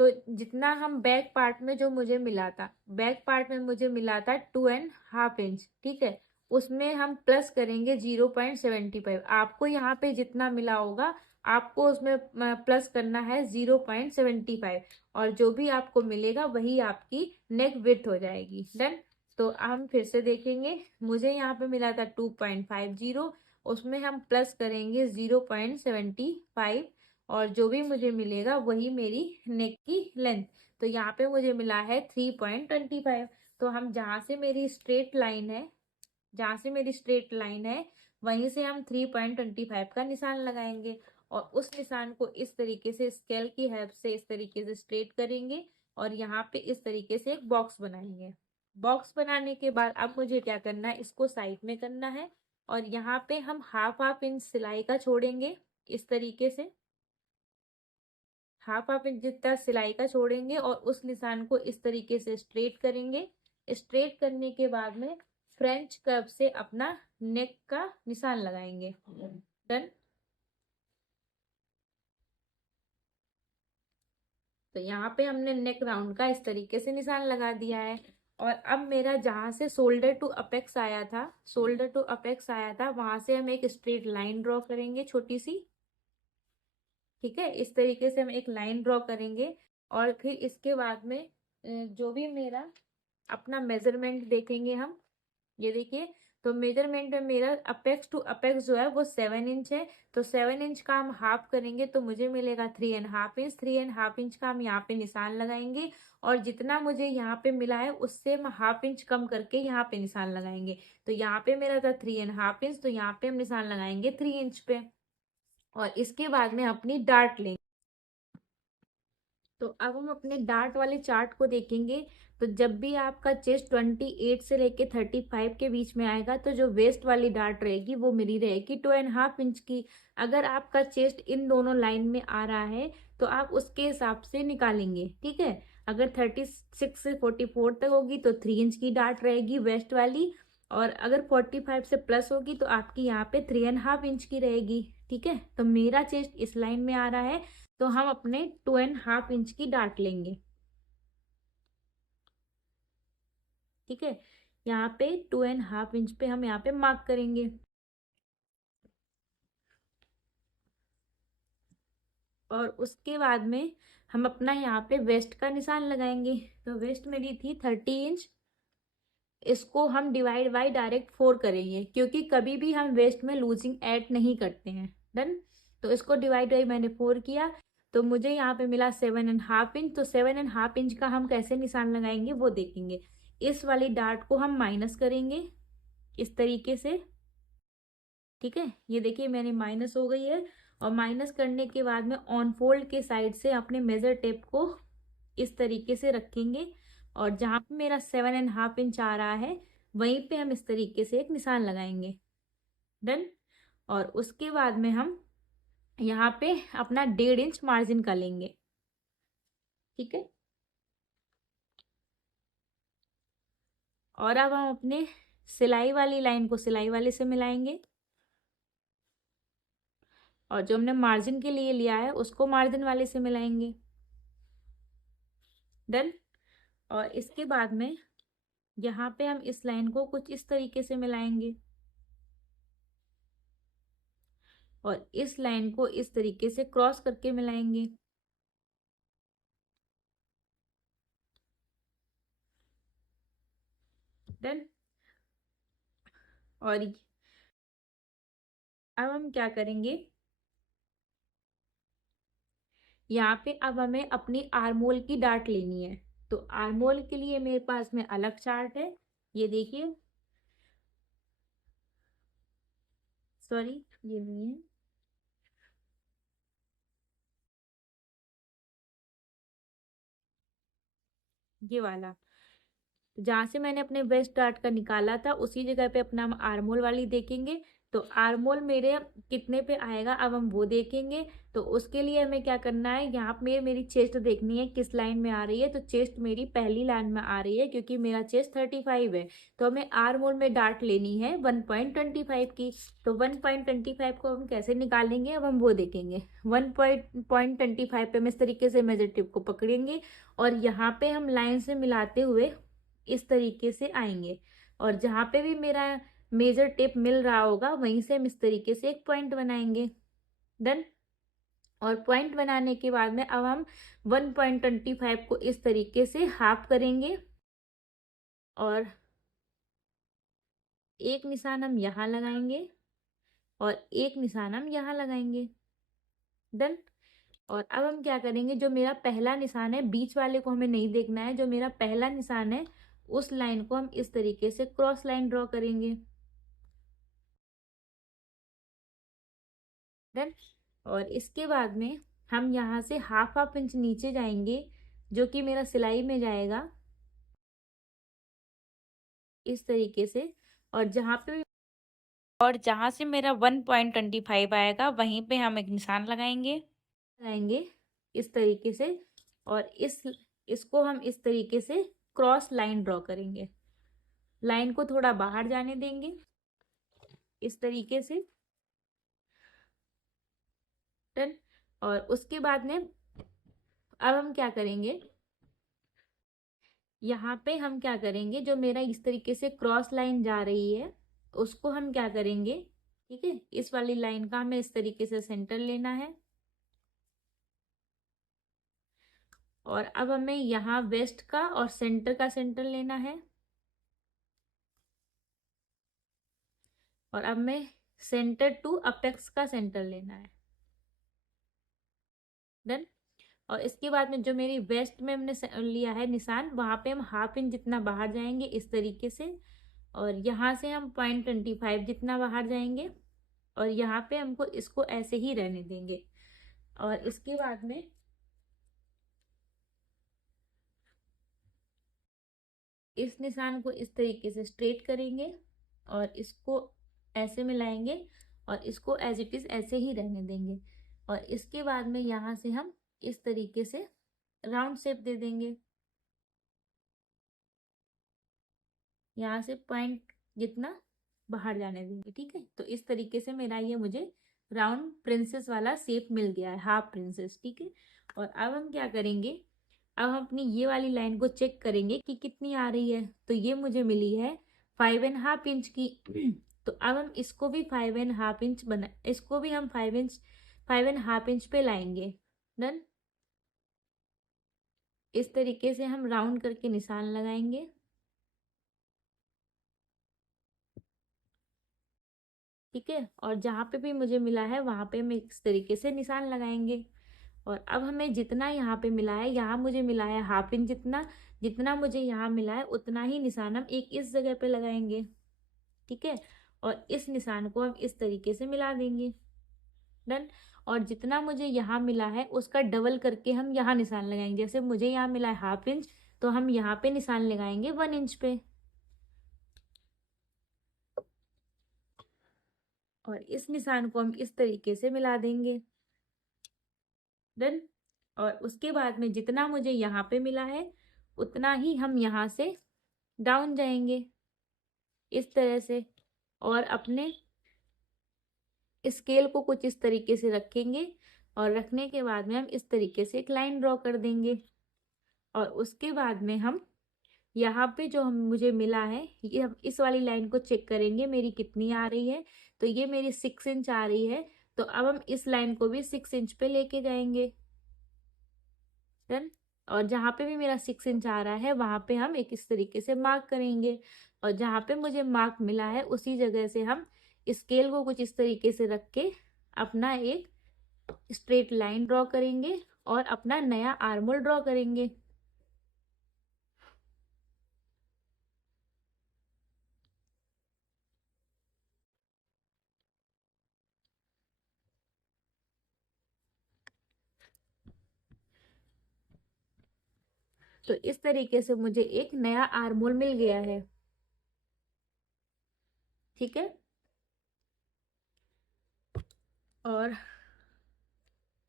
तो जितना हम बैक पार्ट में जो मुझे मिला था, बैक पार्ट में मुझे मिला था 2.5 इंच। ठीक है। उसमें हम प्लस करेंगे 0.75। आपको यहाँ पे जितना मिला होगा आपको उसमें प्लस करना है 0.75, और जो भी आपको मिलेगा वही आपकी नेक विड्थ हो जाएगी। डन। तो हम फिर से देखेंगे, मुझे यहाँ पे मिला था 2.50, उसमें हम प्लस करेंगे 0.75, और जो भी मुझे मिलेगा वही मेरी नेक की लेंथ। तो यहाँ पे मुझे मिला है 3.25। तो हम जहाँ से मेरी स्ट्रेट लाइन है वहीं से हम 3.25 का निशान लगाएंगे, और उस निशान को इस तरीके से स्केल की हेल्प से इस तरीके से स्ट्रेट करेंगे, और यहाँ पे इस तरीके से एक बॉक्स बनाएंगे। बॉक्स बनाने के बाद अब मुझे क्या करना है, इसको साइड में करना है, और यहाँ पे हम 1/2 इंच सिलाई का छोड़ेंगे इस तरीके से। 1/2 इंच जितना सिलाई का छोड़ेंगे और उस निशान को इस तरीके से स्ट्रेट करेंगे। स्ट्रेट करने के बाद में फ्रेंच कर्व से अपना नेक का निशान लगाएंगे। डन। तो यहाँ पे हमने नेक राउंड का इस तरीके से निशान लगा दिया है। और अब मेरा जहां से शोल्डर टू अपेक्स आया था वहां से हम एक स्ट्रेट लाइन ड्रॉ करेंगे छोटी सी। ठीक है। इस तरीके से हम एक लाइन ड्रॉ करेंगे, और फिर इसके बाद में जो भी मेरा अपना मेजरमेंट देखेंगे हम। ये देखिए, तो मेजरमेंट में मेरा अपेक्स टू अपेक्स जो है वो 7 इंच है। तो 7 इंच का हम हाफ करेंगे तो मुझे मिलेगा 3.5 इंच। 3.5 इंच का हम यहाँ पे निशान लगाएंगे, और जितना मुझे यहाँ पे मिला है उससे हम 1/2 इंच कम करके यहाँ पे निशान लगाएंगे। तो यहाँ पे मेरा था 3.5 इंच, तो यहाँ पे हम निशान लगाएंगे 3 इंच पे। और इसके बाद में अपनी डार्ट लेंगे। तो अब हम अपने डार्ट वाले चार्ट को देखेंगे। तो जब भी आपका चेस्ट 28 से लेके 35 के बीच में आएगा तो जो वेस्ट वाली डार्ट रहेगी वो मेरी रहेगी 2.5 इंच की। अगर आपका चेस्ट इन दोनों लाइन में आ रहा है तो आप उसके हिसाब से निकालेंगे। ठीक है। अगर 36 से 44 तक होगी तो 3 इंच की डार्ट रहेगी वेस्ट वाली, और अगर 45 से प्लस होगी तो आपकी यहाँ पे 3.5 इंच की रहेगी। ठीक है। तो मेरा चेस्ट इस लाइन में आ रहा है, तो हम अपने 2.5 इंच की डार्ट लेंगे। ठीक है। यहाँ पे 2.5 इंच पे हम यहाँ पे मार्क करेंगे। और उसके बाद में हम अपना यहाँ पे वेस्ट का निशान लगाएंगे। तो वेस्ट मेरी थी 30 इंच। इसको हम डिवाइड बाई डायरेक्ट 4 करेंगे, क्योंकि कभी भी हम वेस्ट में लूजिंग ऐड नहीं करते हैं। डन। तो इसको डिवाइड बाई मैंने 4 किया, तो मुझे यहाँ पे मिला 7.5 इंच। तो 7.5 इंच का हम कैसे निशान लगाएंगे वो देखेंगे। इस वाली डार्ट को हम माइनस करेंगे इस तरीके से, ठीक है। ये देखिए मैंने माइनस हो गई है, और माइनस करने के बाद में ऑन फोल्ड के साइड से अपने मेजर टेप को इस तरीके से रखेंगे, और जहां पे मेरा 7.5 इंच आ रहा है वहीं पे हम इस तरीके से एक निशान लगाएंगे। डन। और उसके बाद में हम यहाँ पे अपना 1.5 इंच मार्जिन का लेंगे, ठीक है। और अब हम अपने सिलाई वाली लाइन को सिलाई वाले से मिलाएंगे, और जो हमने मार्जिन के लिए लिया है उसको मार्जिन वाले से मिलाएंगे। डन। और इसके बाद में यहाँ पे हम इस लाइन को कुछ इस तरीके से मिलाएंगे, और इस लाइन को इस तरीके से क्रॉस करके मिलाएंगे। डन। और अब हम क्या करेंगे, यहाँ पे अब हमें अपनी आर्मोल की डार्ट लेनी है। तो आर्मोल के लिए मेरे पास में अलग चार्ट है, ये देखिए, सॉरी ये नहीं है, ये वाला। जहाँ से मैंने अपने वेस्ट डार्ट का निकाला था उसी जगह पे अपना हम आर्मोल वाली देखेंगे। तो आर्मोल मेरे कितने पे आएगा अब हम वो देखेंगे। तो उसके लिए हमें क्या करना है, यहाँ पे मेरी चेस्ट देखनी है किस लाइन में आ रही है। तो चेस्ट मेरी पहली लाइन में आ रही है क्योंकि मेरा चेस्ट 35 है। तो हमें आर्मोल में डार्ट लेनी है 1.25 की। तो 1.25 को हम कैसे निकालेंगे अब हम वो देखेंगे। 1.25 पे हम इस तरीके से मेजर टिप को पकड़ेंगे, और यहाँ पे हम लाइन से मिलाते हुए इस तरीके से आएंगे, और जहां पे भी मेरा मेजर टेप मिल रहा होगा वहीं से हम इस तरीके से एक पॉइंट बनाएंगे। डन। और पॉइंट बनाने के बाद में अब हम 1.25 को इस तरीके से हाफ करेंगे, और एक निशान हम यहाँ लगाएंगे, और एक निशान हम यहाँ लगाएंगे। डन। और अब हम क्या करेंगे, जो मेरा पहला निशान है बीच वाले को हमें नहीं देखना है, जो मेरा पहला निशान है उस लाइन को हम इस तरीके से क्रॉस लाइन ड्रॉ करेंगे। डन। और इसके बाद में हम यहाँ से हाफ हाफ इंच नीचे जाएंगे, जो कि मेरा सिलाई में जाएगा इस तरीके से, और जहाँ से मेरा 1.25 आएगा वहीं पे हम एक निशान लगाएंगे इस तरीके से, और इसको हम इस तरीके से क्रॉस लाइन ड्रॉ करेंगे। लाइन को थोड़ा बाहर जाने देंगे इस तरीके से। डन। और उसके बाद में अब हम क्या करेंगे, यहाँ पे हम क्या करेंगे, जो मेरा इस तरीके से क्रॉस लाइन जा रही है उसको हम क्या करेंगे, ठीक है, इस वाली लाइन का हमें इस तरीके से सेंटर लेना है, और अब हमें यहाँ वेस्ट का और सेंटर का सेंटर लेना है, और अब मैं सेंटर टू अपेक्स का सेंटर लेना है। डन। और इसके बाद में जो मेरी वेस्ट में हमने लिया है निशान, वहां पे हम हाफ इंच जितना बाहर जाएंगे इस तरीके से, और यहाँ से हम 0.25 जितना बाहर जाएंगे, और यहाँ पे हमको इसको ऐसे ही रहने देंगे। और इसके बाद में इस निशान को इस तरीके से स्ट्रेट करेंगे, और इसको ऐसे मिलाएंगे, और इसको एज इट इज ऐसे ही रहने देंगे। और इसके बाद में यहाँ से हम इस तरीके से राउंड शेप दे देंगे, यहाँ से पॉइंट जितना बाहर जाने देंगे, ठीक है। तो इस तरीके से मेरा ये मुझे राउंड प्रिंसेस वाला शेप मिल गया है, हाफ प्रिंसेस, ठीक है। और अब हम क्या करेंगे, अब हम अपनी ये वाली लाइन को चेक करेंगे कि कितनी आ रही है। तो ये मुझे मिली है 5.5 इंच की। तो अब हम इसको भी 5.5 इंच बना, इसको भी हम 5.5 इंच पे लाएंगे। डन। इस तरीके से हम राउंड करके निशान लगाएंगे, ठीक है। और जहाँ पे भी मुझे मिला है वहाँ पे हम इस तरीके से निशान लगाएंगे। और अब हमें जितना यहाँ पे मिला है, यहाँ मुझे मिला है हाफ इंच जितना, जितना मुझे यहाँ मिला है उतना ही निशान हम एक इस जगह पे लगाएंगे। ठीक है। और इस निशान को हम इस तरीके से मिला देंगे। डन। और जितना मुझे यहाँ मिला है उसका डबल करके हम यहाँ निशान लगाएंगे। जैसे मुझे यहाँ मिला है हाफ इंच, तो हम यहाँ पे निशान लगाएंगे 1 इंच पे। और इस निशान को हम इस तरीके से मिला देंगे। डन। और उसके बाद में जितना मुझे यहाँ पे मिला है उतना ही हम यहाँ से डाउन जाएंगे इस तरह से। और अपने स्केल को कुछ इस तरीके से रखेंगे। और रखने के बाद में हम इस तरीके से एक लाइन ड्रॉ कर देंगे। और उसके बाद में हम यहाँ पे जो हम मुझे मिला है, ये हम इस वाली लाइन को चेक करेंगे मेरी कितनी आ रही है। तो ये मेरी 6 इंच आ रही है। तो अब हम इस लाइन को भी 6 इंच पे लेके जाएंगे। डन। और जहाँ पे भी मेरा 6 इंच आ रहा है वहां पे हम एक इस तरीके से मार्क करेंगे। और जहाँ पे मुझे मार्क मिला है उसी जगह से हम स्केल को कुछ इस तरीके से रख के अपना एक स्ट्रेट लाइन ड्रॉ करेंगे और अपना नया आर्मोल ड्रॉ करेंगे। तो इस तरीके से मुझे एक नया आर्मोल मिल गया है। ठीक है। और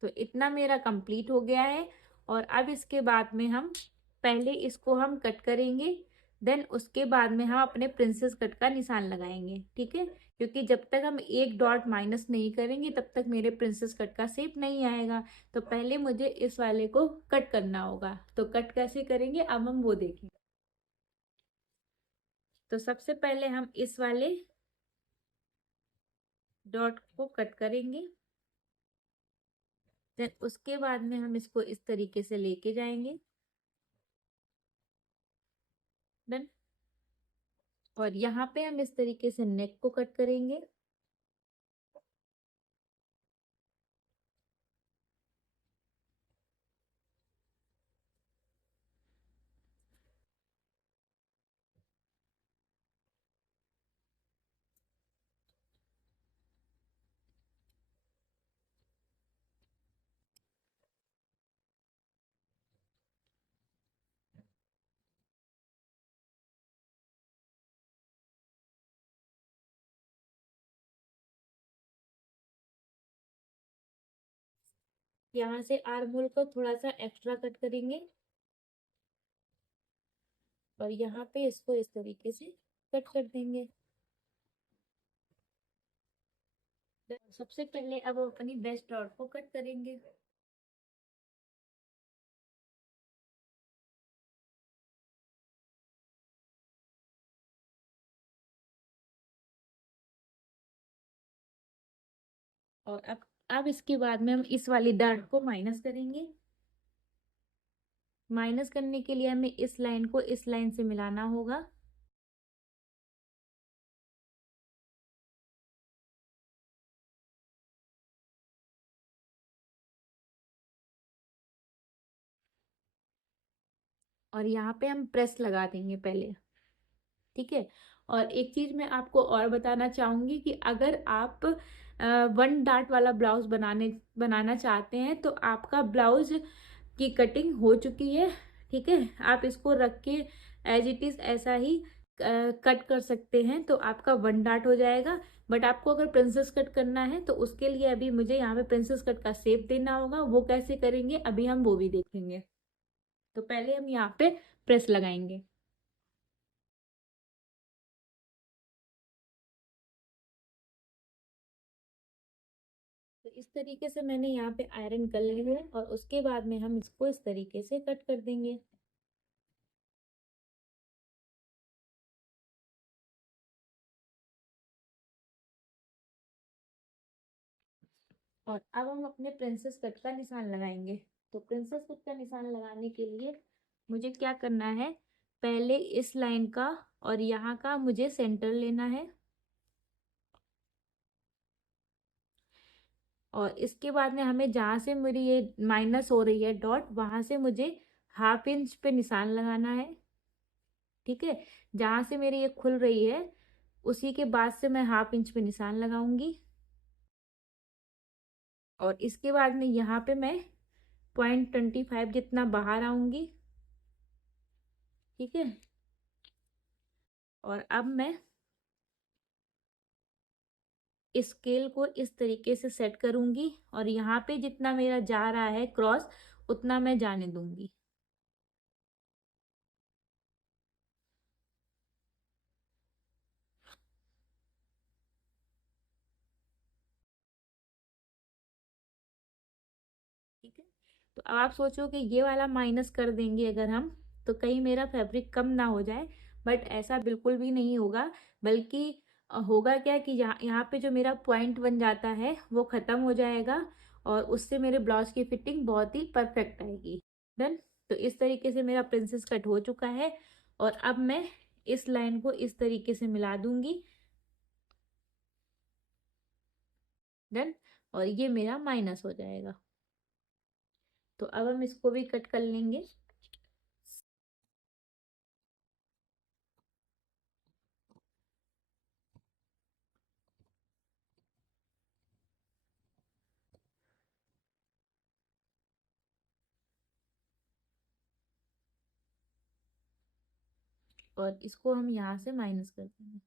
तो इतना मेरा कंप्लीट हो गया है। और अब इसके बाद में हम पहले इसको हम कट करेंगे। देन उसके बाद में हम अपने प्रिंसेस कट का निशान लगाएंगे। ठीक है। क्योंकि जब तक हम एक डॉट माइनस नहीं करेंगे तब तक मेरे प्रिंसेस कट का शेप नहीं आएगा। तो पहले मुझे इस वाले को कट करना होगा। तो कट कैसे करेंगे अब हम वो देखेंगे। तो सबसे पहले हम इस वाले डॉट को कट करेंगे। देन उसके बाद में हम इसको इस तरीके से लेके जाएंगे। डन। और यहाँ पे हम इस तरीके से नेक को कट करेंगे। यहाँ से आर्म होल को थोड़ा सा एक्स्ट्रा कट करेंगे। और यहाँ पे इसको इस तरीके से कट कर देंगे। सबसे पहले अब हम अपनी बेस्ट डॉट को कट करेंगे। और अब इसके बाद में हम इस वाली डॉट को माइनस करेंगे। माइनस करने के लिए हमें इस लाइन को इस लाइन से मिलाना होगा। और यहाँ पे हम प्रेस लगा देंगे पहले। ठीक है। और एक चीज मैं आपको और बताना चाहूंगी कि अगर आप 1 डार्ट वाला ब्लाउज बनाना चाहते हैं तो आपका ब्लाउज की कटिंग हो चुकी है। ठीक है। आप इसको रख के एज इट इज ऐसा ही कट कर सकते हैं तो आपका 1 डार्ट हो जाएगा। बट आपको अगर प्रिंसेस कट करना है तो उसके लिए अभी मुझे यहाँ पे प्रिंसेस कट का शेप देना होगा। वो कैसे करेंगे अभी हम वो भी देखेंगे। तो पहले हम यहाँ पे प्रेस लगाएंगे। तो इस तरीके से मैंने यहाँ पे आयरन कर लिया है। और उसके बाद में हम इसको इस तरीके से कट कर देंगे। और अब हम अपने प्रिंसेस कट का निशान लगाएंगे। तो प्रिंसेस कट का निशान लगाने के लिए मुझे क्या करना है, पहले इस लाइन का और यहाँ का मुझे सेंटर लेना है। और इसके बाद में हमें जहाँ से मेरी ये माइनस हो रही है डॉट, वहां से मुझे हाफ इंच पे निशान लगाना है। ठीक है, जहां से मेरी ये खुल रही है उसी के बाद से मैं हाफ इंच पे निशान लगाऊंगी। और इसके बाद में यहाँ पे मैं 0.25 जितना बाहर आऊंगी। ठीक है, और अब मैं स्केल को इस तरीके से सेट करूंगी और यहाँ पे जितना मेरा जा रहा है क्रॉस उतना मैं जाने दूंगी। ठीक है, तो अब आप सोचो कि ये वाला माइनस कर देंगे अगर हम, तो कहीं मेरा फैब्रिक कम ना हो जाए, बट ऐसा बिल्कुल भी नहीं होगा। बल्कि होगा क्या कि यहाँ यहाँ पे जो मेरा पॉइंट बन जाता है वो खत्म हो जाएगा और उससे मेरे ब्लाउज की फिटिंग बहुत ही परफेक्ट आएगी। डन। तो इस तरीके से मेरा प्रिंसेस कट हो चुका है और अब मैं इस लाइन को इस तरीके से मिला दूंगी। डन। और ये मेरा माइनस हो जाएगा। तो अब हम इसको भी कट कर लेंगे। और इसको हम यहाँ से माइनस कर देंगे।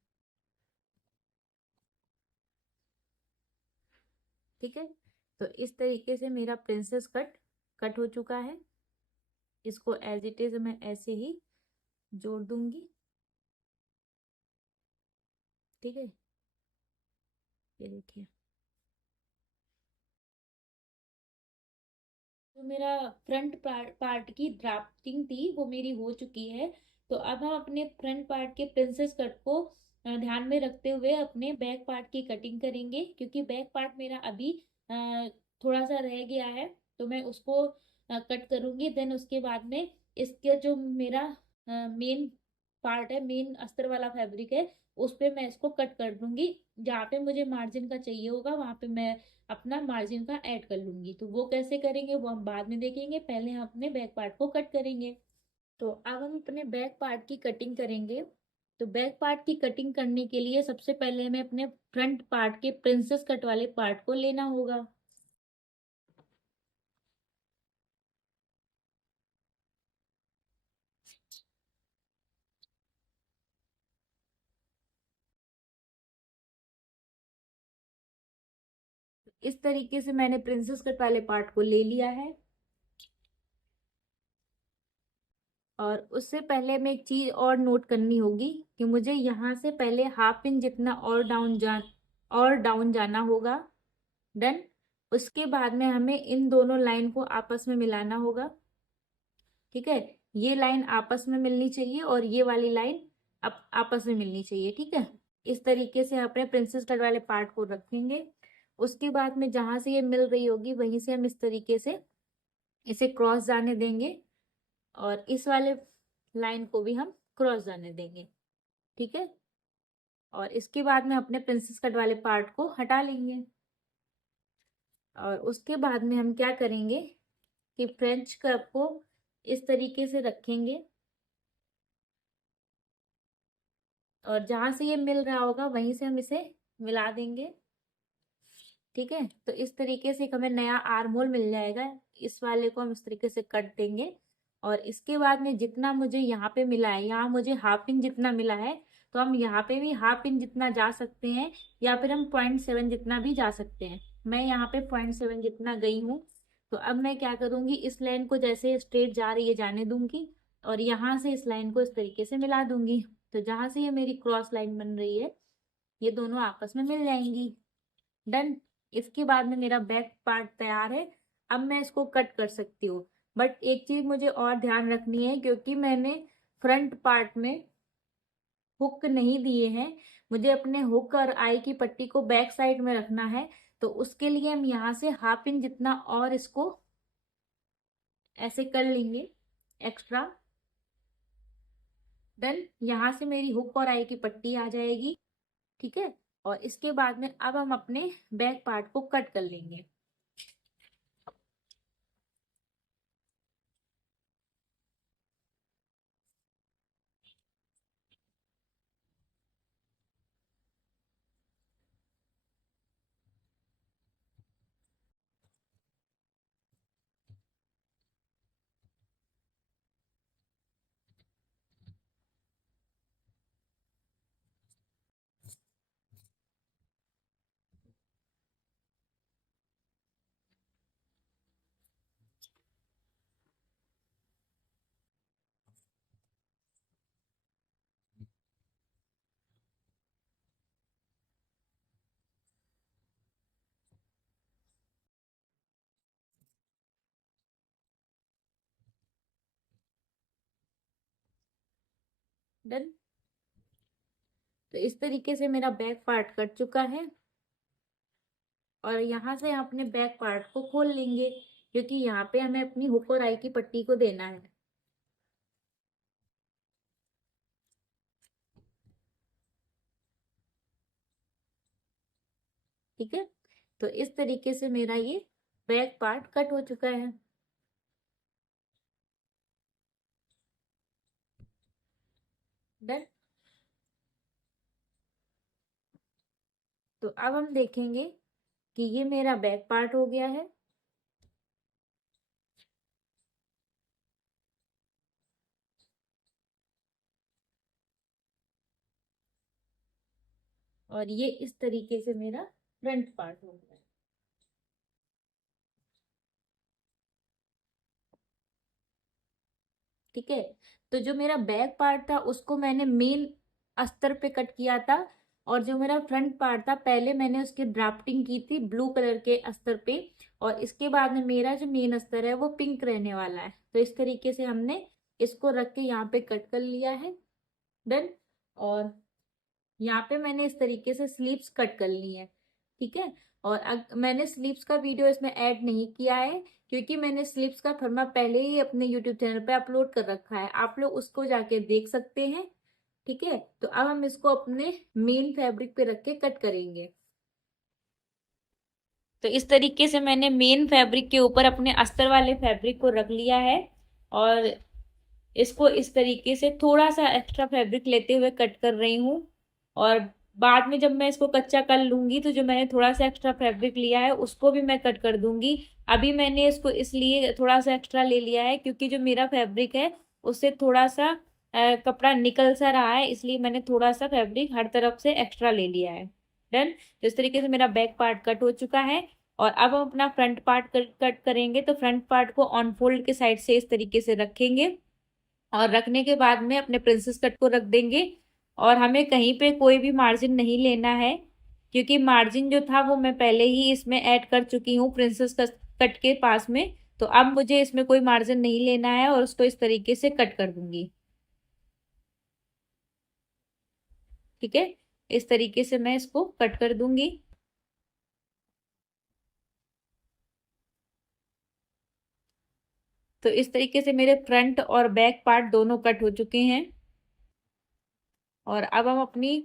ठीक है, तो इस तरीके से मेरा प्रिंसेस कट कट हो चुका है। इसको एज इट इज मैं ऐसे ही जोड़ दूंगी। ठीक है, ये देखिए, जो मेरा फ्रंट पार्ट की ड्राफ्टिंग थी वो मेरी हो चुकी है। तो अब हम अपने फ्रंट पार्ट के प्रिंसेस कट को ध्यान में रखते हुए अपने बैक पार्ट की कटिंग करेंगे, क्योंकि बैक पार्ट मेरा अभी थोड़ा सा रह गया है। तो मैं उसको कट करूंगी। देन उसके बाद में इसके जो मेरा मेन पार्ट है, मेन अस्तर वाला फैब्रिक है, उस पे मैं इसको कट कर दूंगी। जहाँ पे मुझे मार्जिन का चाहिए होगा वहां पे मैं अपना मार्जिन का ऐड कर लूंगी। तो वो कैसे करेंगे वो हम बाद में देखेंगे, पहले हम अपने बैक पार्ट को कट करेंगे। तो अब हम अपने बैक पार्ट की कटिंग करेंगे। तो बैक पार्ट की कटिंग करने के लिए सबसे पहले हमें अपने फ्रंट पार्ट के प्रिंसेस कट वाले पार्ट को लेना होगा। इस तरीके से मैंने प्रिंसेस कट वाले पार्ट को ले लिया है। और उससे पहले में एक चीज और नोट करनी होगी कि मुझे यहाँ से पहले हाफ इंच जितना और डाउन जाना होगा। डन। उसके बाद में हमें इन दोनों लाइन को आपस में मिलाना होगा। ठीक है, ये लाइन आपस में मिलनी चाहिए और ये वाली लाइन आपस में मिलनी चाहिए। ठीक है, इस तरीके से अपने प्रिंसेस कट वाले पार्ट को रखेंगे। उसके बाद में जहां से ये मिल रही होगी वहीं से हम इस तरीके से इसे क्रॉस जाने देंगे और इस वाले लाइन को भी हम क्रॉस जाने देंगे। ठीक है, और इसके बाद में अपने प्रिंसेस कट वाले पार्ट को हटा लेंगे। और उसके बाद में हम क्या करेंगे कि फ्रेंच कर्व को इस तरीके से रखेंगे और जहां से ये मिल रहा होगा वहीं से हम इसे मिला देंगे। ठीक है, तो इस तरीके से एक हमें नया आर्म होल मिल जाएगा। इस वाले को हम इस तरीके से कट देंगे और इसके बाद में जितना मुझे यहाँ पे मिला है, यहाँ मुझे हाफ इंच जितना मिला है, तो हम यहाँ पे भी हाफ इंच जितना जा सकते हैं या फिर हम 0.7 जितना भी जा सकते हैं। मैं यहाँ पे 0.7 जितना गई हूँ। तो अब मैं क्या करूंगी, इस लाइन को जैसे स्ट्रेट जा रही है जाने दूंगी और यहाँ से इस लाइन को इस तरीके से मिला दूंगी। तो जहां से ये मेरी क्रॉस लाइन बन रही है ये दोनों आपस में मिल जाएंगी। डन। इसके बाद में मेरा बैक पार्ट तैयार है। अब मैं इसको कट कर सकती हूँ। बट एक चीज मुझे और ध्यान रखनी है, क्योंकि मैंने फ्रंट पार्ट में हुक नहीं दिए हैं, मुझे अपने हुक और आई की पट्टी को बैक साइड में रखना है। तो उसके लिए हम यहाँ से हाफ इंच जितना और इसको ऐसे कर लेंगे एक्स्ट्रा। डन। यहाँ से मेरी हुक और आई की पट्टी आ जाएगी। ठीक है, और इसके बाद में अब हम अपने बैक पार्ट को कट कर लेंगे। डन। तो इस तरीके से मेरा बैक पार्ट कट चुका है और यहाँ से हम अपने बैक पार्ट को खोल लेंगे क्योंकि यहाँ पे हमें अपनी हुक और आई की पट्टी को देना है। ठीक है, तो इस तरीके से मेरा ये बैक पार्ट कट हो चुका है। डन। तो अब हम देखेंगे कि ये मेरा बैक पार्ट हो गया है। और ये इस तरीके से मेरा फ्रंट पार्ट हो गया है। ठीक है, तो जो मेरा बैक पार्ट था उसको मैंने मेन अस्तर पे कट किया था और जो मेरा फ्रंट पार्ट था पहले मैंने उसकी ड्राफ्टिंग की थी ब्लू कलर के अस्तर पे और इसके बाद में मेरा जो मेन अस्तर है वो पिंक रहने वाला है। तो इस तरीके से हमने इसको रख के यहाँ पे कट कर लिया है। डन। और यहाँ पे मैंने इस तरीके से स्लीव्स कट कर ली है। ठीक है, और मैंने स्लीव्स का वीडियो इसमें ऐड नहीं किया है क्योंकि मैंने स्लीव्स का फर्मा पहले ही अपने यूट्यूब चैनल पे अपलोड कर रखा है, आप लोग उसको जाके देख सकते हैं। ठीक है, तो अब हम इसको अपने मेन फैब्रिक पे रख के कट करेंगे। तो इस तरीके से मैंने मेन फैब्रिक के ऊपर अपने अस्तर वाले फैब्रिक को रख लिया है और इसको इस तरीके से थोड़ा सा एक्स्ट्रा फैब्रिक लेते हुए कट कर रही हूँ और बाद में जब मैं इसको कच्चा कर लूंगी तो जो मैंने थोड़ा सा एक्स्ट्रा फैब्रिक लिया है उसको भी मैं कट कर दूंगी। अभी मैंने इसको इसलिए थोड़ा सा एक्स्ट्रा ले लिया है क्योंकि जो मेरा फैब्रिक है उससे थोड़ा सा कपड़ा निकल सा रहा है, इसलिए मैंने थोड़ा सा फैब्रिक हर तरफ से एक्स्ट्रा ले लिया है। डन। तो इस तरीके से मेरा बैक पार्ट कट हो चुका है और अब हम अपना फ्रंट पार्ट कट करेंगे। तो फ्रंट पार्ट को ऑन फोल्ड के साइड से इस तरीके से रखेंगे और रखने के बाद में अपने प्रिंसेस कट को रख देंगे और हमें कहीं पे कोई भी मार्जिन नहीं लेना है क्योंकि मार्जिन जो था वो मैं पहले ही इसमें ऐड कर चुकी हूँ प्रिंसेस कट के पास में। तो अब मुझे इसमें कोई मार्जिन नहीं लेना है और उसको इस तरीके से कट कर दूंगी। ठीक है, इस तरीके से मैं इसको कट कर दूंगी। तो इस तरीके से मेरे फ्रंट और बैक पार्ट दोनों कट हो चुके हैं और अब हम अपनी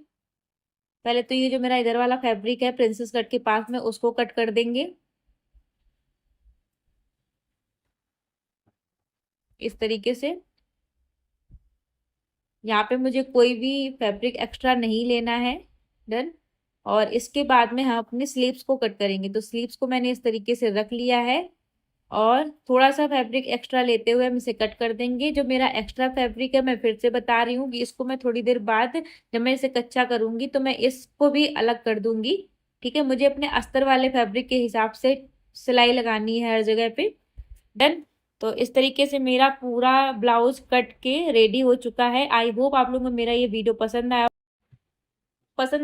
पहले तो ये जो मेरा इधर वाला फैब्रिक है प्रिंसेस कट के पास में उसको कट कर देंगे इस तरीके से। यहाँ पे मुझे कोई भी फैब्रिक एक्स्ट्रा नहीं लेना है। डन। और इसके बाद में हम अपने स्लीव्स को कट करेंगे। तो स्लीव्स को मैंने इस तरीके से रख लिया है और थोड़ा सा फैब्रिक एक्स्ट्रा लेते हुए हम इसे कट कर देंगे। जो मेरा एक्स्ट्रा फैब्रिक है मैं फिर से बता रही हूँ कि इसको मैं थोड़ी देर बाद जब मैं इसे कच्चा करूंगी तो मैं इसको भी अलग कर दूंगी। ठीक है, मुझे अपने अस्तर वाले फैब्रिक के हिसाब से सिलाई लगानी है हर जगह पे। डन। तो इस तरीके से मेरा पूरा ब्लाउज कट के रेडी हो चुका है। आई होप आप लोगों को मेरा ये वीडियो पसंद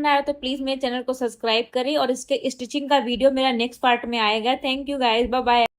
आया तो प्लीज मेरे चैनल को सब्सक्राइब करें और इसके स्टिचिंग का वीडियो मेरा नेक्स्ट पार्ट में आएगा। Thank you guys, bye bye.